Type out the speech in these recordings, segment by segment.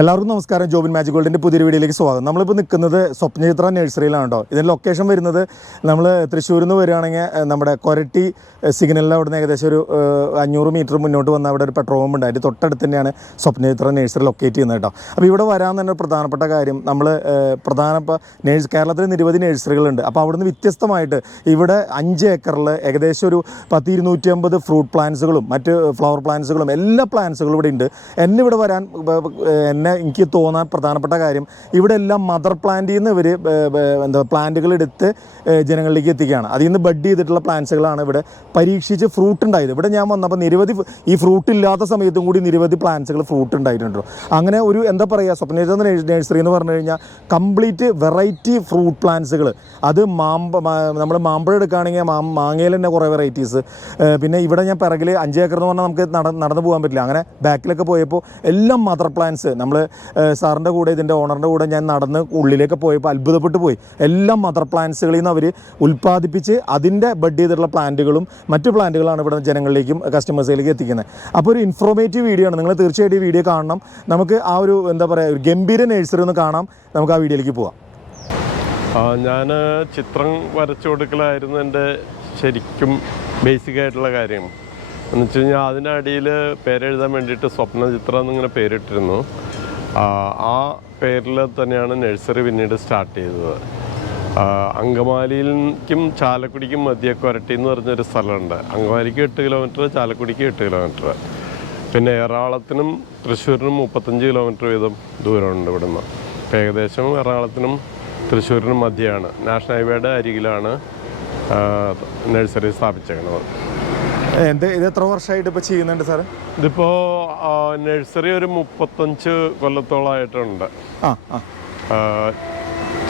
എല്ലാവർക്കും നമസ്കാരം. ജോബിൻ മാജിക് വേൾഡിൻ്റെ പുതിയൊരു വീഡിയോയിലേക്ക് സ്വാഗതം. നമ്മളിപ്പോൾ നിൽക്കുന്നത് സ്വപ്നചിത്ര നഴ്സറിയിലാണ് കേട്ടോ. ഇതിൻ്റെ ലൊക്കേഷൻ വരുന്നത് നമ്മൾ തൃശ്ശൂരിൽ നിന്ന് വരികയാണെങ്കിൽ നമ്മുടെ കൊരട്ടി സിഗ്നലിൽ അവിടെ നിന്ന് ഏകദേശം ഒരു 500 മീറ്റർ മുന്നോട്ട് വന്ന അവിടെ ഒരു പെട്രോൾ പമ്പ് ഉണ്ട്. അതിൻ്റെ തൊട്ടടുത്ത് തന്നെയാണ് സ്വപ്നചിത്ര നഴ്സറി ലൊക്കേറ്റ് ചെയ്യുന്നത് കേട്ടോ. അപ്പോൾ ഇവിടെ വരാൻ തന്നെ പ്രധാനപ്പെട്ട കാര്യം നമ്മൾ കേരളത്തിൽ നിരവധി നഴ്സറികളുണ്ട്. അപ്പോൾ അവിടുന്ന് വ്യത്യസ്തമായിട്ട് ഇവിടെ 5 ഏക്കറിൽ ഏകദേശം ഒരു 10-250 ഫ്രൂട്ട് പ്ലാന്റ്സുകളും മറ്റ് ഫ്ലവർ പ്ലാന്റ്സുകളും എല്ലാ പ്ലാന്റ്സുകളും ഇവിടെ ഉണ്ട്. എന്നെ ഇവിടെ വരാൻ എനിക്ക് തോന്നാൻ പ്രധാനപ്പെട്ട കാര്യം ഇവിടെ എല്ലാം മദർ പ്ലാന്റിൽ നിന്ന് ഇവർ പ്ലാന്റുകൾ എടുത്ത് ജനങ്ങളിലേക്ക് എത്തിക്കുകയാണ്. അതിൽ നിന്ന് ബഡ് ചെയ്തിട്ടുള്ള പ്ലാന്റ്സുകളാണ് ഇവിടെ പരീക്ഷിച്ച് ഫ്രൂട്ട് ഉണ്ടായത്. ഇവിടെ ഞാൻ വന്നപ്പോൾ നിരവധി ഈ ഫ്രൂട്ട് ഇല്ലാത്ത സമയത്തും കൂടി നിരവധി പ്ലാന്റ്സുകൾ ഫ്രൂട്ട് ഉണ്ടായിട്ടുണ്ടോ. അങ്ങനെ ഒരു സ്വപ്നചിത്ര നഴ്സറി എന്ന് പറഞ്ഞു കഴിഞ്ഞാൽ കംപ്ലീറ്റ് വെറൈറ്റി ഫ്രൂട്ട് പ്ലാന്റ്സുകൾ. അത് നമ്മൾ മാമ്പഴം എടുക്കുകയാണെങ്കിൽ മാങ്ങയിൽ തന്നെ കുറേ വെറൈറ്റീസ്. പിന്നെ ഇവിടെ ഞാൻ പിറകിൽ 5 ഏക്കർ എന്ന് പറഞ്ഞാൽ നമുക്ക് നടന്നു പോകാൻ പറ്റില്ല. അങ്ങനെ ബാക്കിലൊക്കെ പോയപ്പോൾ എല്ലാം മദർ പ്ലാന്റ്സ്. നമ്മൾ സാറിൻ്റെ കൂടെ ഇതിൻ്റെ ഓണറിൻ്റെ കൂടെ ഞാൻ നടന്ന് ഉള്ളിലേക്ക് പോയപ്പോൾ അത്ഭുതപ്പെട്ടു പോയി. എല്ലാം മദർ പ്ലാന്റ്സുകളിൽ നിന്ന് അവർ ഉൽപ്പാദിപ്പിച്ച് അതിൻ്റെ ബഡ് ചെയ്തിട്ടുള്ള പ്ലാന്റുകളും മറ്റു പ്ലാന്റുകളാണ് ഇവിടെ ജനങ്ങളിലേക്കും കസ്റ്റമേഴ്സിലേക്ക് എത്തിക്കുന്നത്. അപ്പോൾ ഒരു ഇൻഫോർമേറ്റീവ് വീഡിയോ ആണ്. നിങ്ങൾ തീർച്ചയായിട്ടും ഈ വീഡിയോ കാണണം. നമുക്ക് ആ ഒരു ഒരു ഗംഭീര നഴ്സറി ഒന്ന് കാണാം. നമുക്ക് ആ വീഡിയോയിലേക്ക് പോവാം. ഞാൻ ചിത്രം വരച്ചു കൊടുക്കലായിരുന്നു എൻ്റെ ശരിക്കും ബേസിക്കായിട്ടുള്ള കാര്യം. എന്ന് വെച്ച് കഴിഞ്ഞാൽ അതിനടിയിൽ പേരെഴുതാൻ വേണ്ടിയിട്ട് സ്വപ്നചിത്രം എന്നിങ്ങനെ പേരിട്ടിരുന്നു. ആ പേരിൽ തന്നെയാണ് നഴ്സറി പിന്നീട് സ്റ്റാർട്ട് ചെയ്തത്. അങ്കമാലിക്കും ചാലക്കുടിക്കും മധ്യ കൊരട്ടി എന്ന് പറഞ്ഞൊരു സ്ഥലമുണ്ട്. അങ്കമാലിക്ക് 8 കിലോമീറ്റർ, ചാലക്കുടിക്ക് 8 കിലോമീറ്റർ. പിന്നെ എറണാകുളത്തിനും തൃശ്ശൂരിനും 35 കിലോമീറ്റർ വീതം ദൂരമുണ്ട് ഇവിടുന്ന്. ഏകദേശം എറണാകുളത്തിനും തൃശ്ശൂരിനും മധ്യയാണ്. നാഷണൽ ഹൈവേയുടെ അരികിലാണ് നഴ്സറി സ്ഥാപിച്ചേക്കുന്നത്. ഇത് എത്ര വർഷമായിട്ട് ഇപ്പോൾ ചെയ്യുന്നുണ്ട് സാറ്? ഇതിപ്പോൾ നഴ്സറി ഒരു 35 കൊല്ലത്തോളമായിട്ടുണ്ട്.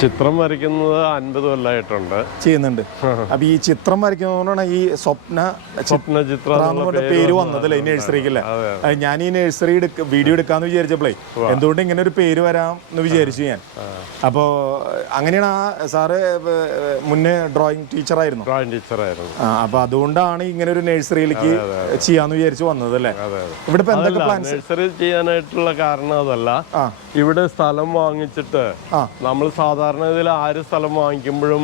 ചിത്രം വരയ്ക്കുന്നത് 50 കൊല്ലമായിട്ടുണ്ട് ചെയ്യുന്നുണ്ട്. അപ്പൊ ഈ ചിത്രം വരയ്ക്കുന്നതുകൊണ്ടാണ് ഈ സ്വപ്നചിത്ര പേര് വന്നതല്ലേ ഈ നഴ്സറിക്കല്ലേ. ഞാൻ ഈ നഴ്സറി വീഡിയോ എടുക്കാന്ന് വിചാരിച്ചപ്പോഴേ എന്തുകൊണ്ട് ഇങ്ങനെ ഒരു പേര് വരാമെന്ന് വിചാരിച്ചു ഞാൻ. അപ്പോൾ അങ്ങനെയാണ്. സാറ് മുന്നേ ഡ്രോയിങ് ടീച്ചറായിരുന്നു. അപ്പൊ അതുകൊണ്ടാണ് ഇങ്ങനെ ഒരു നഴ്സറിയിലേക്ക് ചെയ്യാന്ന് വിചാരിച്ചു വന്നത് അല്ലേ. ഇവിടെ ഇപ്പൊ എന്തൊക്കെ പ്ലാൻസ് നഴ്സറി ചെയ്യാനായിട്ടുള്ള കാരണം അതല്ല, ഇവിടെ സ്ഥലം വാങ്ങിച്ചിട്ട് നമ്മൾ സാധാരണ ഇതിൽ ആര് സ്ഥലം വാങ്ങിക്കുമ്പോഴും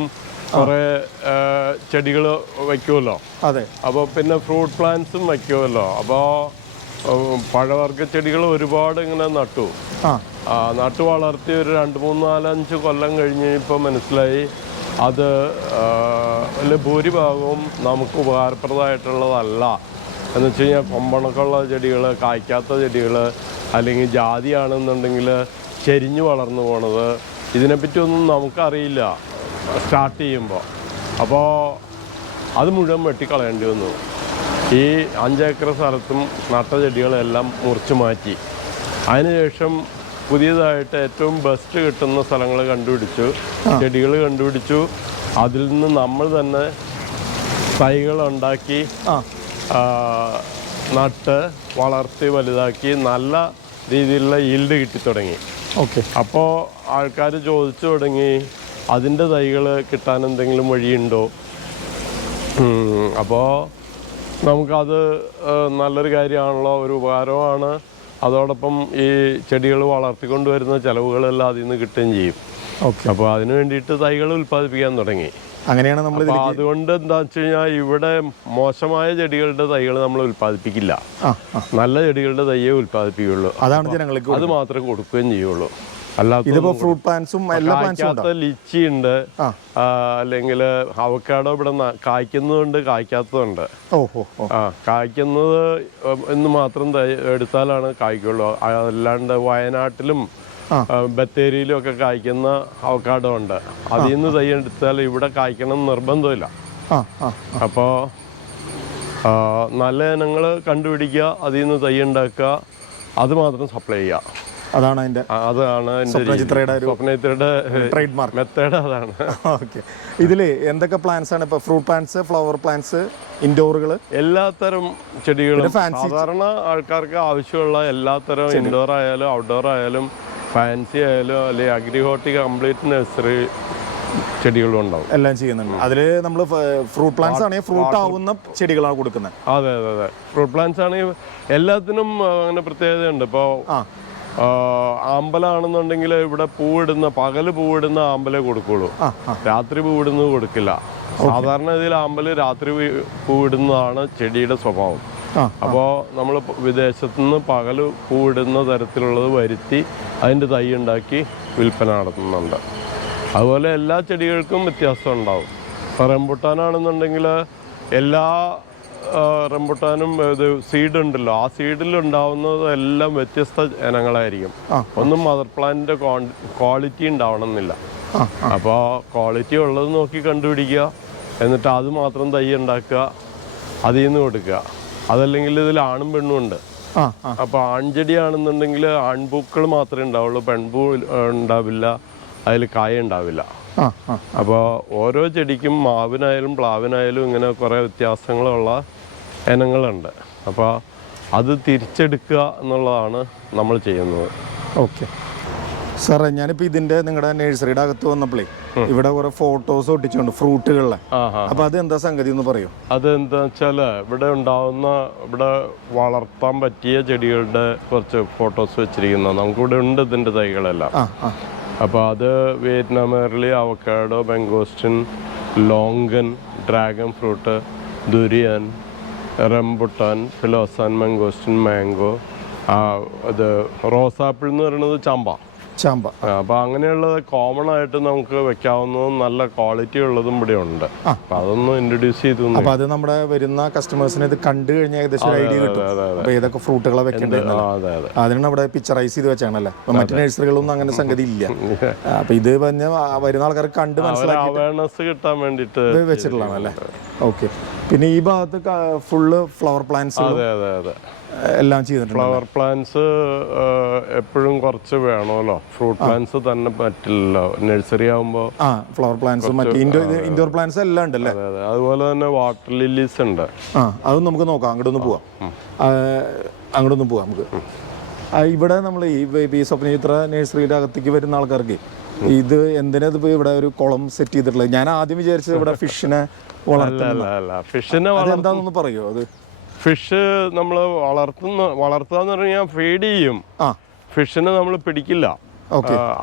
കുറെ ചെടികൾ വയ്ക്കുമല്ലോ. അതെ. അപ്പോൾ പിന്നെ ഫ്രൂട്ട് പ്ലാന്റ്സും വയ്ക്കുമല്ലോ. അപ്പോൾ പഴവർഗ്ഗ ചെടികൾ ഒരുപാട് ഇങ്ങനെ നട്ടു വളർത്തി ഒരു 2, 3, 4, 5 കൊല്ലം കഴിഞ്ഞപ്പോൾ മനസ്സിലായി അത് ഭൂരിഭാഗവും നമുക്ക് ഉപകാരപ്രദമായിട്ടുള്ളതല്ല. എന്ന് വെച്ച് കഴിഞ്ഞാൽ കൊമ്പണക്കുള്ള ചെടികൾ, കായ്ക്കാത്ത ചെടികൾ, അല്ലെങ്കിൽ ജാതിയാണെന്നുണ്ടെങ്കിൽ ചെരിഞ്ഞു വളർന്നു പോണത്, ഇതിനെപ്പറ്റിയൊന്നും നമുക്കറിയില്ല സ്റ്റാർട്ട് ചെയ്യുമ്പോൾ. അപ്പോൾ അത് മുഴുവൻ വെട്ടിക്കളയേണ്ടി വന്നു. ഈ 5 ഏക്കർ സ്ഥലത്തും നട്ട ചെടികളെല്ലാം മുറിച്ച് മാറ്റി. അതിനുശേഷം പുതിയതായിട്ട് ഏറ്റവും ബെസ്റ്റ് കിട്ടുന്ന സ്ഥലങ്ങൾ കണ്ടുപിടിച്ചു, ചെടികൾ കണ്ടുപിടിച്ചു. അതിൽ നിന്ന് നമ്മൾ തന്നെ തൈകളുണ്ടാക്കി നട്ട് വളർത്തി വലുതാക്കി നല്ല രീതിയിലുള്ള ഈൽഡ് കിട്ടിത്തുടങ്ങി. അപ്പോൾ ആൾക്കാർ ചോദിച്ചു തുടങ്ങി അതിൻ്റെ തൈകൾ കിട്ടാൻ എന്തെങ്കിലും വഴിയുണ്ടോ. അപ്പോൾ നമുക്കത് നല്ലൊരു കാര്യമാണല്ലോ, ഒരു ഉപകാരമാണ്. അതോടൊപ്പം ഈ ചെടികൾ വളർത്തിക്കൊണ്ടുവരുന്ന ചിലവുകളെല്ലാം അതിൽ നിന്ന് കിട്ടുകയും ചെയ്യും. അപ്പോൾ അതിന് വേണ്ടിയിട്ട് തൈകൾ ഉൽപ്പാദിപ്പിക്കാൻ തുടങ്ങി. അങ്ങനെയാണ് നമ്മൾ. അതുകൊണ്ട് എന്താ വെച്ച് കഴിഞ്ഞാൽ ഇവിടെ മോശമായ ചെടികളുടെ തൈകൾ നമ്മൾ ഉൽപ്പാദിപ്പിക്കില്ല, നല്ല ചെടികളുടെ തൈയെ ഉൽപ്പാദിപ്പിക്കുള്ളൂ. അതാണ് ജനങ്ങൾക്ക് അത് മാത്രമേ കൊടുക്കുകയും ചെയ്യുള്ളൂ. അല്ലാത്ത ഫ്രൂട്ട് പ്ലാന്റ്സും കായ്ക്കാത്ത ലിച്ചി ഉണ്ട്, അല്ലെങ്കിൽ അവക്കാഡോ ഇവിടെ കായ്ക്കുന്നതുണ്ട്, കായ്ക്കാത്തതുണ്ട്. കായ്ക്കുന്നത് എന്ന് മാത്രം എടുത്താലാണ് കായ്ക്കുള്ളൂ. അല്ലാണ്ട് വയനാട്ടിലും ബത്തേരിയിലും ഒക്കെ കായ്ക്കുന്ന അവക്കാഡോ ഉണ്ട്. അതിൽ നിന്ന് തൈ എടുത്താൽ ഇവിടെ കായ്ക്കണം നിർബന്ധമില്ല. അപ്പോൾ നല്ല ഇനങ്ങൾ കണ്ടുപിടിക്കുക, അതിൽ നിന്ന് തൈ ഉണ്ടാക്കുക, അത് മാത്രം സപ്ലൈ ചെയ്യുക. അതാണ് അതിൻ്റെ സ്വപ്നചിത്രയുടെ ട്രേഡ് മാർക്ക് മെത്തേഡ് അതാണ്. ഓക്കെ. ഇതിൽ എന്തൊക്കെ പ്ലാന്റ്സ് ആണ്? ഇപ്പോൾ ഫ്രൂട്ട് പ്ലാന്റ്സ്, ഫ്ലവർ പ്ലാന്റ്സ്, ഇൻഡോറുകൾ, എല്ലാത്തരം ചെടികളും സാധാരണ ആൾക്കാർക്ക് ആവശ്യമുള്ള എല്ലാത്തരം ഇൻഡോർ ആയാലും ഔട്ട്ഡോർ ആയാലും ഫാൻസി ആയാലും അല്ലെങ്കിൽ അഗ്രിഹോർട്ടി കംപ്ലീറ്റ് നഴ്സറി ചെടികളും ഉണ്ടാവും. എല്ലാം ചെയ്യുന്നുണ്ട്. അതിൽ നമ്മൾ ഫ്രൂട്ട് പ്ലാന്റ്സ് ആണെങ്കിൽ ഫ്രൂട്ട് ആവുന്ന ചെടികളാണ് കൊടുക്കുന്നത്. അതെ. ഫ്രൂട്ട് പ്ലാന്റ്സ് ആണെങ്കിൽ എല്ലാത്തിനും അങ്ങനെ പ്രത്യേകതയുണ്ട്. ഇപ്പോൾ ആമ്പലാണെന്നുണ്ടെങ്കിൽ ഇവിടെ പൂവിടുന്ന പകല് പൂവിടുന്ന ആമ്പലേ കൊടുക്കുള്ളൂ, രാത്രി പൂവിടുന്നത് കൊടുക്കില്ല. സാധാരണ ഇതിൽ ആമ്പല് രാത്രി പൂവിടുന്നതാണ് ചെടിയുടെ സ്വഭാവം. അപ്പോൾ നമ്മൾ വിദേശത്തു നിന്ന് പകല് പൂവിടുന്ന തരത്തിലുള്ളത് വരുത്തി അതിൻ്റെ തൈ ഉണ്ടാക്കി വിൽപ്പന നടത്തുന്നുണ്ട്. അതുപോലെ എല്ലാ ചെടികൾക്കും വ്യത്യാസം ഉണ്ടാവും. ഇപ്പോൾ റംബുട്ടാനാണെന്നുണ്ടെങ്കിൽ എല്ലാ റംബുട്ടാനും ഇത് സീഡ് ഉണ്ടല്ലോ, ആ സീഡിൽ ഉണ്ടാവുന്നത് എല്ലാം വ്യത്യസ്ത ഇനങ്ങളായിരിക്കും. ഒന്നും മദർ പ്ലാന്റിൻ്റെ ക്വാളിറ്റി ഉണ്ടാവണമെന്നില്ല. അപ്പോൾ ക്വാളിറ്റി ഉള്ളത് നോക്കി കണ്ടുപിടിക്കുക, എന്നിട്ട് അത് മാത്രം തൈ ഉണ്ടാക്കുക, അതിൽ നിന്ന് കൊടുക്കുക. അതല്ലെങ്കിൽ ഇതിൽ ആണും പെണ്ണും ഉണ്ട്. അപ്പോൾ ആൺചെടിയാണെന്നുണ്ടെങ്കിൽ ആൺപൂക്കൾ മാത്രമേ ഉണ്ടാവുള്ളൂ, പെൺപൂ ഉണ്ടാവില്ല, അതിൽ കായ ഉണ്ടാവില്ല. അപ്പോൾ ഓരോ ചെടിക്കും മാവിനായാലും പ്ലാവിനായാലും ഇങ്ങനെ കുറേ വ്യത്യാസങ്ങളുള്ള ഇനങ്ങളുണ്ട്. അപ്പോൾ അത് തിരിച്ചെടുക്കുക എന്നുള്ളതാണ് നമ്മൾ ചെയ്യുന്നത്. ഓക്കെ സാറേ, ഞാനിപ്പോൾ ഇതിൻ്റെ നിങ്ങളുടെ നഴ്സറിയുടെ അകത്ത് വന്നപ്പോഴേ ഇവിടെ കുറെ ഫോട്ടോസ് ഒട്ടിച്ചുണ്ട് ഫ്രൂട്ടുകളിലെ. അപ്പോൾ അത് എന്താ സംഗതി എന്ന് പറയൂ? അതെന്താ വെച്ചാൽ ഇവിടെ ഉണ്ടാവുന്ന, ഇവിടെ വളർത്താൻ പറ്റിയ ചെടികളുടെ കുറച്ച് ഫോട്ടോസ് വെച്ചിരിക്കുന്നത് നമുക്കിവിടെ ഉണ്ട്, ഇതിൻ്റെ തൈകളെല്ലാം. അപ്പോൾ അത് Vietnam early, avocado, mangosteen, longan, dragon fruit, durian, rambutan, ഫിലോസാൻ, മാംഗോസ്റ്റിൻ, മാംഗോ, അത് റോസാപ്പിൾ എന്ന് പറയുന്നത് ചാമ്പ. അപ്പോൾ അങ്ങനെയുള്ളത് കോമൺ ആയിട്ട് നമുക്ക് വെക്കാവുന്നതും നല്ല ക്വാളിറ്റി ഉള്ളതും ഇവിടെ ഉണ്ട്. അപ്പോൾ അതൊന്ന് ഇൻട്രൊഡ്യൂസ് ചെയ്തു. അപ്പോൾ അത് നമ്മുടെ വരുന്ന കസ്റ്റമേഴ്സിന് ഇത് കണ്ടു കഴിഞ്ഞാൽ ഏകദേശം ഐഡിയ കിട്ടും അപ്പോൾ ഏതൊക്കെ ഫ്രൂട്ടുകളെ വെക്കേണ്ടത്. അതിനാണ് ഇവിടെ പിക്ചറൈസ് ചെയ്ത് വെച്ചാണല്ലേ. മറ്റു നഴ്സറികളൊന്നും അങ്ങനെ സംഗതി ഇല്ല. അപ്പോൾ ഇത് പറഞ്ഞ വരുന്ന ആൾക്കാർ കണ്ട് മനസ്സിലാക്കി അവയർനെസ് കിട്ടാൻ വേണ്ടിയിട്ട് വെച്ചിട്ടുള്ളതാണ് അല്ലേ. ഓക്കെ. പിന്നെ ഈ ഭാഗത്ത് ഫുള്ള് ഫ്ലവർ പ്ലാന്റ്സ് എല്ലാം ചെയ്തിട്ടുണ്ട്. ഫ്ലവർ പ്ലാന്റ്സ് എപ്പോഴും കുറച്ച് വേണമല്ലോ, ഫ്രൂട്ട് പ്ലാന്റ്സ് തന്നെ പറ്റില്ലല്ലോ നഴ്സറി ആകുമ്പോൾ. ഫ്ലവർ പ്ലാന്റ്സ് മറ്റേ ഇൻഡോർ പ്ലാന്റ്സ് എല്ലാം ഉണ്ടല്ലേ. അതുപോലെ തന്നെ വാട്ടർ ലില്ലീസ് ഉണ്ട്. അതും നമുക്ക് നോക്കാം. അങ്ങോട്ടൊന്ന് പോവാം നമുക്ക്. ഇവിടെ നമ്മൾ ഈ സ്വപ്നചിത്ര നഴ്സറിയുടെ അകത്തേക്ക് വരുന്ന ആൾക്കാർക്ക് ഇത് എന്തിനാ ഇതിപ്പോ ഇവിടെ ഒരു കുളം സെറ്റ് ചെയ്തിട്ടുള്ളത്? ഞാൻ ആദ്യം വിചാരിച്ചത് ഇവിടെ ഫിഷിനെ വളർത്താന്ന് പറയോ? അത് ഫിഷ് നമ്മൾ വളർത്താന്ന് പറഞ്ഞാൽ ഫീഡ് ചെയ്യും. ഫിഷിനെ നമ്മൾ പിടിക്കില്ല.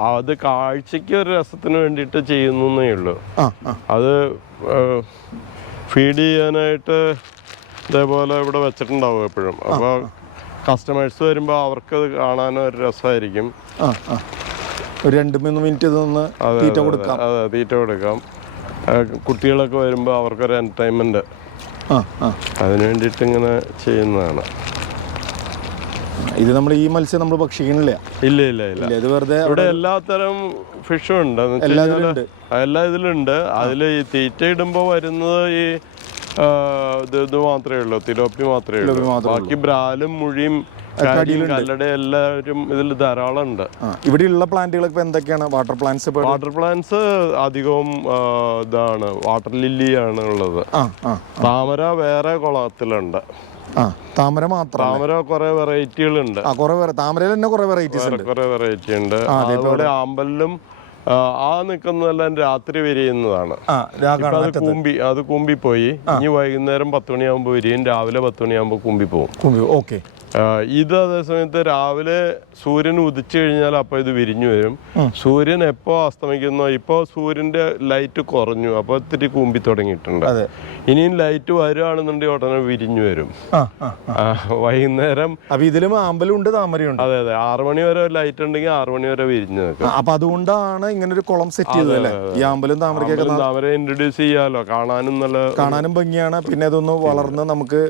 അത് കാഴ്ചക്ക് ഒരു രസത്തിന് വേണ്ടിയിട്ട് ചെയ്യുന്നേ ഉള്ളൂ. അത് ഫീഡ് ചെയ്യാനായിട്ട് ഇതേപോലെ ഇവിടെ വെച്ചിട്ടുണ്ടാവും എപ്പോഴും. അപ്പോൾ കസ്റ്റമേഴ്സ് വരുമ്പോൾ അവർക്കത് കാണാനൊരു രസമായിരിക്കും. ഒരു 2-3 മിനിറ്റ് ഇതൊന്ന് തീറ്റ കൊടുക്കാം. അതെ, തീറ്റ കൊടുക്കാം. കുട്ടികളൊക്കെ വരുമ്പോൾ അവർക്കൊരു എൻ്റർടൈൻമെൻറ്റ്, അതിന് വേണ്ടിയിട്ട് ഇങ്ങനെ ചെയ്യുന്നതാണ്. ഇത് നമ്മൾ ഈ മത്സ്യം നമ്മൾ ഭക്ഷിക്കണില്ല. ഇല്ല. ഇത് വെറുതെ ഇവിടെ എല്ലാത്തരം ഫിഷും ഉണ്ട്, എല്ലാ ഇതിലുണ്ട്. അതിൽ ഈ തീറ്റ ഇടുമ്പോൾ വരുന്നത് ഈ ഇത് മാത്രമേ ഉള്ളൂ, തിലോപ്പി മാത്രമേ ഉള്ളൂ. ബാക്കി ബ്രാലും മുഴിയും കല്ലട എല്ലാവരും ഇതിൽ ധാരാളം ഉണ്ട്. ഇവിടെയുള്ള പ്ലാന്റുകളൊക്കെ എന്തൊക്കെയാണ്? വാട്ടർ പ്ലാന്റ്സ് അധികവും ഇതാണ്, വാട്ടർ ലില്ലി ആണ് ഉള്ളത്. താമര വേറെ കുളത്തിലുണ്ട്. താമര മാത്രം? താമര കുറെ വെറൈറ്റികളുണ്ട്. താമരയിൽ തന്നെ കുറെ വെറൈറ്റി ഉണ്ട്. അതുപോലെ ആമ്പലിലും നിൽക്കുന്നതെല്ലാം രാത്രി വിരിയുന്നതാണ്. അത് കൂമ്പി പോയി. ഇനി വൈകുന്നേരം 10 മണിയാകുമ്പോൾ വിരിയും, രാവിലെ 10 മണിയാകുമ്പോൾ കൂമ്പി പോകും. ഓക്കെ. ഇത് അതേസമയത്ത് രാവിലെ സൂര്യൻ ഉദിച്ചു കഴിഞ്ഞാൽ അപ്പോൾ ഇത് വിരിഞ്ഞു വരും. സൂര്യൻ എപ്പോൾ അസ്തമിക്കുന്നോ, ഇപ്പോൾ സൂര്യന്റെ ലൈറ്റ് കുറഞ്ഞു, അപ്പോൾ ഇത്തിരി കൂമ്പി തുടങ്ങിയിട്ടുണ്ട്. ഇനിയും ലൈറ്റ് വരുവാണെന്നുണ്ടെങ്കിൽ ഉടനെ വിരിഞ്ഞു വരും. വൈകുന്നേരം ഇതിലും ആമ്പലുണ്ട്, താമരയുണ്ട്. അതെ 6 മണി വരെ ലൈറ്റ് ഉണ്ടെങ്കിൽ 6 മണി വരെ വിരിഞ്ഞു നിൽക്കും. അപ്പൊ അതുകൊണ്ടാണ് ഇങ്ങനെ ഒരു കുളം സെറ്റ് ചെയ്തത്. ഈ ആമ്പലും താമര ഇൻട്രൊഡ്യൂസ് ചെയ്യാലോ, കാണാനും ഭംഗിയാണ്. പിന്നെ അതൊന്ന് വളർന്ന് നമുക്ക്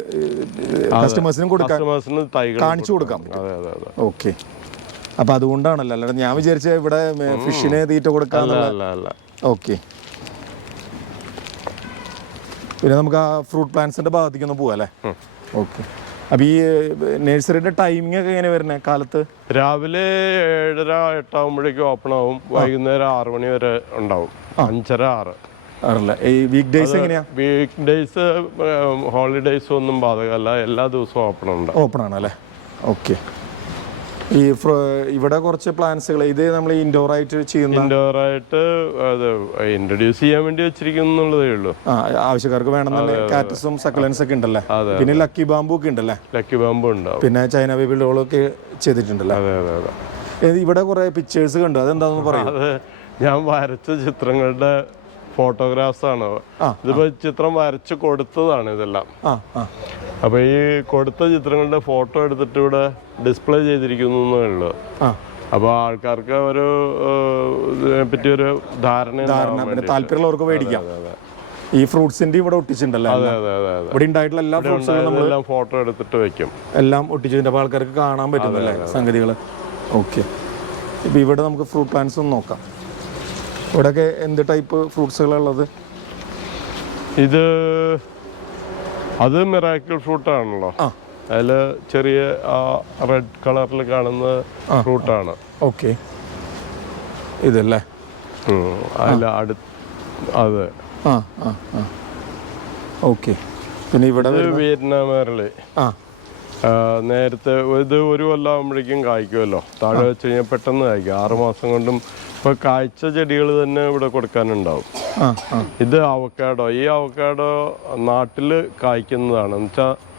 കസ്റ്റമേഴ്സിനും കാണിച്ചു കൊടുക്കാം. ഓക്കെ. അപ്പൊ അതുകൊണ്ടാണല്ലോ, അല്ലാതെ ഞാൻ വിചാരിച്ച ഇവിടെ ഫിഷിന് തീറ്റ കൊടുക്കാനുള്ള. ഓക്കെ. പിന്നെ നമുക്ക് ആ ഫ്രൂട്ട് പ്ലാന്റ്സിന്റെ ഭാഗത്തേക്ക് ഒന്ന് പോവാം അല്ലേ. ഓക്കെ. അപ്പൊ ഈ നഴ്സറിയുടെ ടൈമിംഗ് ഒക്കെ എങ്ങനെ വരുന്നത്? കാലത്ത് രാവിലെ 7:30-8 ആകുമ്പോഴേക്കും ഓപ്പൺ ആവും. വൈകുന്നേരം 6 മണി വരെ ഉണ്ടാവും. 5:30-6. ഈ വീക്ക് ഡേയ്സ് എങ്ങനെയാ? വീക്ക് ഡേയ്സ് ഹോളിഡേയ്സ് ഒന്നും ബാധകമല്ല, എല്ലാ ദിവസവും ഓപ്പൺ ആണ് അല്ലേ. ഓക്കെ. ഈ ഇവിടെ കുറച്ച് പ്ലാന്റ്സുകൾ ഇത് നമ്മൾ ഇൻഡോറായിട്ട് അത് ഇൻട്രൊഡ്യൂസ് ചെയ്യാൻ വേണ്ടി വെച്ചിരിക്കുന്നുള്ളതേ ഉള്ളൂ. ആവശ്യക്കാർക്ക് വേണമെന്നുണ്ടെങ്കിൽ കാറ്റസും സക്കലൻസ് ഒക്കെ ഉണ്ടല്ലേ. പിന്നെ ലക്കി ബാമ്പു ഒക്കെ ഉണ്ടല്ലേ. ലക്കി ബാമ്പു ഉണ്ടാവും. പിന്നെ ചൈന ബേബി ഡോളൊക്കെ ചെയ്തിട്ടുണ്ടല്ലേ. അതെ ഇവിടെ കുറെ പിക്ചേഴ്സ് കണ്ടു, അതെന്താണെന്ന് പറയും. അത് ഞാൻ വരച്ച ചിത്രങ്ങളുടെ ഫോട്ടോഗ്രാഫ്സ് ആണ്. ഇതിപ്പോ ചിത്രം വരച്ച് കൊടുത്തതാണ് ഇതെല്ലാം. അപ്പൊ ഈ കൊടുത്ത ചിത്രങ്ങളുടെ ഫോട്ടോ എടുത്തിട്ട് ഇവിടെ ഡിസ്പ്ലേ ചെയ്തിരിക്കുന്നു എന്നേ ഉള്ളൂ. അപ്പൊ ആൾക്കാർക്ക് ഒരു ഇതിനെ പറ്റി ഒരു ധാരണ താല്പര്യമുള്ളവർക്ക് മേടിക്കാം. ഈ ഫ്രൂട്ട്സിന്റെ ഇവിടെ ഒട്ടിച്ചിട്ടുണ്ടല്ലോ. ഇവിടെ ഉണ്ടായിട്ടുള്ള എല്ലാ ഫ്രൂട്ട്സുകളും നമ്മളെല്ലാം ഫോട്ടോ എടുത്തിട്ട് വെക്കും, എല്ലാം ഒട്ടിച്ചിട്ടുണ്ട്. അപ്പൊ ആൾക്കാർക്ക് കാണാൻ പറ്റുന്നല്ലേ സംഗതികൾ. ഓക്കെ, ഇപ്പൊ ഇവിടെ നമുക്ക് ഫ്രൂട്ട് പ്ലാന്റ്സ് ഒന്ന് നോക്കാം. ഇവിടെയൊക്കെ എന്ത് ടൈപ്പ് ഫ്രൂട്ട്സുകളുള്ളത്? അത് മിറാക്കിൾ ഫ്രൂട്ടാണല്ലോ. അതില് ചെറിയ റെഡ് കളറിൽ കാണുന്ന ഫ്രൂട്ടാണ്. ഓക്കെ, ഇതല്ലേ? അല്ല, അത് ഓക്കെ. പിന്നെ ഇവിടെ വിയറ്റ്നാം മെർളി. നേരത്തെ ഇത് ഒരു കൊല്ലാകുമ്പോഴേക്കും കായ്ക്കുമല്ലോ. താഴെ വെച്ച് കഴിഞ്ഞാൽ പെട്ടെന്ന് കായ്ക്കും. 6 മാസം കൊണ്ടും ഇപ്പൊ കായ്ച്ച ചെടികൾ തന്നെ ഇവിടെ കൊടുക്കാനുണ്ടാവും. ഇത് അവക്കാഡോ. ഈ അവക്കാഡോ നാട്ടില് കായ്ക്കുന്നതാണ്. എന്നുവെച്ചാൽ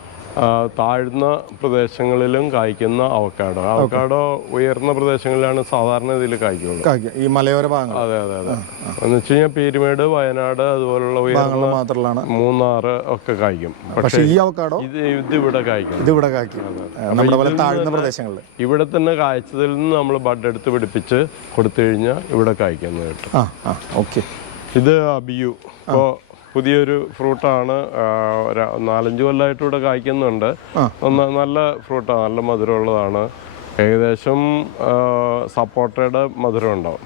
താഴ്ന്ന പ്രദേശങ്ങളിലും കായ്ക്കുന്ന അവക്കാഡോ ഉയർന്ന പ്രദേശങ്ങളിലാണ് സാധാരണ ഇതിൽ കായ്ക്കുള്ളൂ, ഈ മലയോര ഭാഗങ്ങൾ. അതെ. എന്ന് വെച്ച് കഴിഞ്ഞാൽ പീരുമേട്, വയനാട് അതുപോലുള്ള ഉയർന്ന മാത്രമാണ്, മൂന്നാറ് ഒക്കെ കായ്ക്കും. പക്ഷേ ഈ അവക്കാഡോ ഇതിവിടെ കായ്ക്കും. താഴ്ന്ന പ്രദേശങ്ങളിൽ ഇവിടെ തന്നെ കായ്ച്ചതിൽ നിന്ന് നമ്മൾ ബഡ് എടുത്ത് പിടിപ്പിച്ച് കൊടുത്തു കഴിഞ്ഞാൽ ഇവിടെ കായ്ക്കുന്നത് കിട്ടും. ഇത് അബിയു. ഇപ്പോൾ പുതിയൊരു ഫ്രൂട്ടാണ്. 4-5 കൊല്ലമായിട്ട് ഇവിടെ കായ്ക്കുന്നുണ്ട്. നല്ല ഫ്രൂട്ടാണ്, നല്ല മധുരമുള്ളതാണ്. ഏകദേശം സപ്പോട്ടയുടെ മധുരം ഉണ്ടാവും.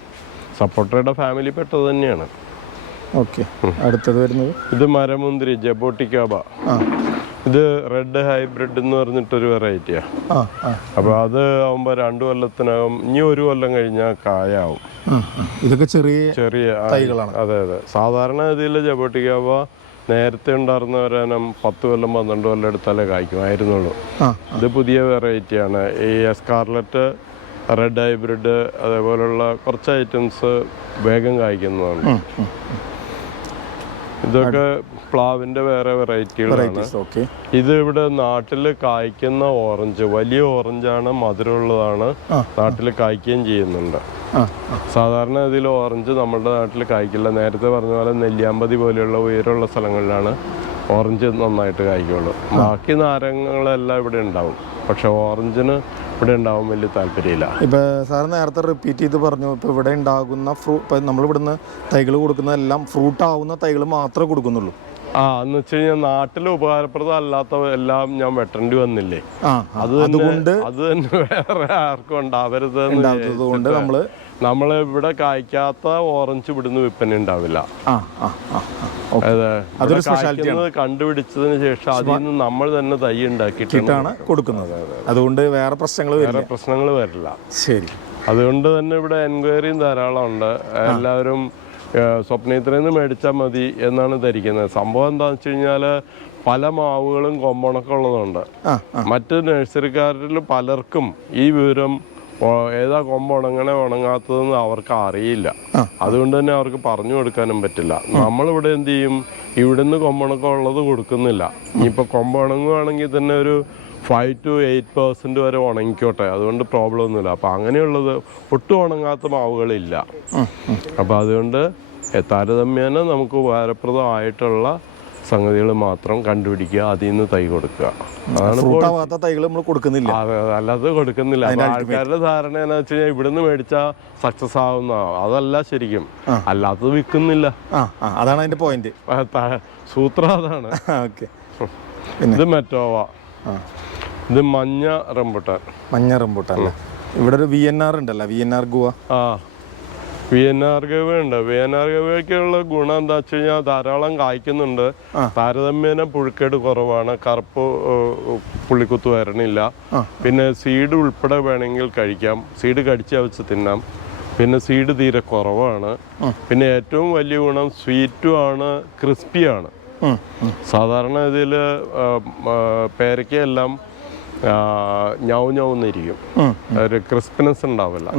സപ്പോട്ടയുടെ ഫാമിലി പെട്ടത് തന്നെയാണ്. ഓക്കെ, അടുത്തത് വരുന്നത് ഇത് മരമുന്തിരി, ജബോട്ടിക്കാബ. ഇത് റെഡ് ഹൈബ്രിഡ് എന്ന് പറഞ്ഞിട്ടൊരു വെറൈറ്റിയാ. അപ്പൊ അത് ആവുമ്പോ 2 കൊല്ലത്തിനകം, ഇനി 1 കൊല്ലം കഴിഞ്ഞാൽ കായാവും. ഇതൊക്കെ ചെറിയ തൈകളാണ്. അതെ. സാധാരണ ഇതിൽ ജബോട്ടിക്കാബ നേരത്തെ ഉണ്ടായിരുന്നവരനം 10 കൊല്ലം 12 കൊല്ലം എടുത്താലേ കായ്ക്കുമായിരുന്നുള്ളൂ. ഇത് പുതിയ വെറൈറ്റിയാണ്. ഈ എസ്കാർലറ്റ്, റെഡ് ഹൈബ്രിഡ്, അതേപോലുള്ള കുറച്ച് ഐറ്റംസ് വേഗം കായ്ക്കുന്നതാണ്. ഇതൊക്കെ പ്ലാവിന്റെ വേറെ വെറൈറ്റികളാണ്. ഇത് ഇവിടെ നാട്ടിൽ കായ്ക്കുന്ന ഓറഞ്ച്, വലിയ ഓറഞ്ചാണ്, മധുരമുള്ളതാണ്, നാട്ടിൽ കായ്ക്കുകയും ചെയ്യുന്നുണ്ട്. സാധാരണ ഇതിൽ ഓറഞ്ച് നമ്മുടെ നാട്ടിൽ കായ്ക്കില്ല. നേരത്തെ പറഞ്ഞ പോലെ നെല്ലിയാമ്പതി പോലെയുള്ള ഉയരമുള്ള സ്ഥലങ്ങളിലാണ് ഓറഞ്ച് നന്നായിട്ട് കായ്ക്കുള്ളൂ. ബാക്കി നാരങ്ങളെല്ലാം ഇവിടെ ഉണ്ടാവും, പക്ഷെ ഓറഞ്ചിന് ഇവിടെ ഉണ്ടാവാൻ വലിയ താല്പര്യമില്ല. ഇപ്പൊ സാർ നേരത്തെ റിപ്പീറ്റ് ചെയ്ത് പറഞ്ഞു, ഇപ്പൊ ഇവിടെ ഉണ്ടാകുന്ന ഇപ്പൊ നമ്മളിവിടുന്ന് തൈകൾ കൊടുക്കുന്നതെല്ലാം ഫ്രൂട്ട് ആവുന്ന തൈകൾ മാത്രമേ കൊടുക്കുന്നുള്ളൂ. എന്ന് വെച്ച് കഴിഞ്ഞാൽ നാട്ടിൽ ഉപകാരപ്രദം അല്ലാത്ത എല്ലാം ഞാൻ വെട്ടേണ്ടി വന്നില്ലേ. അതുകൊണ്ട് അത് തന്നെ വേറെ ആർക്കും ഉണ്ടാവരുത്. നമ്മള് ഇവിടെ കായ്ക്കാത്ത ഓറഞ്ച് ഇവിടുന്ന് വിൽപ്പന ഉണ്ടാവില്ല. കണ്ടുപിടിച്ചതിന് ശേഷം അതിൽ നിന്ന് നമ്മൾ തന്നെ തൈ ഉണ്ടാക്കിയിട്ടാണ് കൊടുക്കുന്നത്. അതുകൊണ്ട് വേറെ പ്രശ്നങ്ങൾ വരില്ല. ശരി. അതുകൊണ്ട് തന്നെ ഇവിടെ എൻക്വയറിയും ധാരാളം ഉണ്ട്. എല്ലാവരും സ്വപ്നത്തിൽ നിന്ന് മേടിച്ചാൽ മതി എന്നാണ് ധരിക്കുന്നത്. സംഭവം എന്താണെന്ന് വെച്ച് കഴിഞ്ഞാൽ പല മാവുകളും കൊമ്പണൊക്കെ ഉള്ളതുണ്ട്. മറ്റ് നഴ്സറിക്കാരിൽ പലർക്കും ഈ വിവരം ഏതാ കൊമ്പ് ഉണങ്ങാത്തതെന്ന് അവർക്ക് അറിയില്ല. അതുകൊണ്ട് തന്നെ അവർക്ക് പറഞ്ഞു കൊടുക്കാനും പറ്റില്ല. നമ്മളിവിടെ എന്ത് ചെയ്യും, ഇവിടുന്ന് കൊമ്പണക്കം ഉള്ളത് കൊടുക്കുന്നില്ല. ഇനിയിപ്പോൾ കൊമ്പ് ഉണങ്ങുകയാണെങ്കിൽ തന്നെ ഒരു 5 to 8% വരെ ഉണങ്ങിക്കോട്ടെ, അതുകൊണ്ട് പ്രോബ്ലം ഒന്നുമില്ല. അപ്പം അങ്ങനെയുള്ളത് ഒട്ടും ഉണങ്ങാത്ത മാവുകളില്ല. അപ്പം അതുകൊണ്ട് താരതമ്യേന നമുക്ക് ഉപകാരപ്രദമായിട്ടുള്ള സംഗതികൾ മാത്രം കണ്ടുപിടിക്കുക, അതിൽ നിന്ന് തൈ കൊടുക്കുക. അതാണ് തൈകൾ നമ്മൾ കൊടുക്കുന്നില്ല. അല്ലാതെ കൊടുക്കുന്നില്ല. ആൾക്കാരുടെ ധാരണ എന്ന് വെച്ച് കഴിഞ്ഞാൽ ഇവിടുന്ന് മേടിച്ചാൽ സക്സസ് ആവുന്ന, അതല്ല ശരിക്കും. അല്ലാത്തത് വിൽക്കുന്നില്ല. അതാണ് അതിന്റെ പോയിന്റ്, സൂത്രം അതാണ്. ഇത് മെറ്റോവ. ഇത് മഞ്ഞ റംബുട്ടാൻ. ഇവിടെ ഒരു VNR ഉണ്ടല്ലോ, VNR ഗുവ. VNR ഗവ ഉണ്ട്. VNR ഗവയ്ക്കുള്ള ഗുണം എന്താ വെച്ച് കഴിഞ്ഞാൽ ധാരാളം കായ്ക്കുന്നുണ്ട്. താരതമ്യേന പുഴുക്കേട് കുറവാണ്, കറുപ്പ് പുള്ളിക്കുത്ത് വരണില്ല. പിന്നെ സീഡ് ഉൾപ്പെടെ വേണമെങ്കിൽ കഴിക്കാം, സീഡ് കടിച്ച് വെച്ച് തിന്നാം. പിന്നെ സീഡ് തീരെ കുറവാണ്. പിന്നെ ഏറ്റവും വലിയ ഗുണം സ്വീറ്റും ആണ്, ക്രിസ്പിയാണ്. സാധാരണ ഇതിൽ പേരയ്ക്കെല്ലാം ഞൗന്നിരിക്കും, ഒരു ക്രിസ്പിനെസ് ഉണ്ടാവില്ല.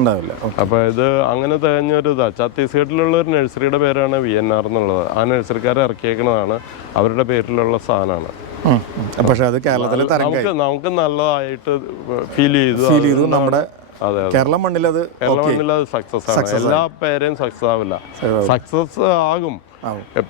അപ്പോൾ ഇത് അങ്ങനെ തികഞ്ഞൊരു ഇതാ. ഛത്തീസ്ഗഡിലുള്ള ഒരു നഴ്സറിയുടെ പേരാണ് VNR എന്നുള്ളത്. ആ നഴ്സറിക്കാരെ ഇറക്കിയേക്കുന്നതാണ്, അവരുടെ പേരിലുള്ള സാധനമാണ്. പക്ഷെ അത് കേരളത്തിലെ നമുക്ക് നല്ലതായിട്ട് ഫീൽ ചെയ്തു. നമ്മുടെ അതെ കേരളം മണ്ണിൽ അത് കേരള മണ്ണിൽ അത് സക്സസ് ആണ്. എല്ലാ പേരയും സക്സസ് ആവില്ല, സക്സസ് ആകും.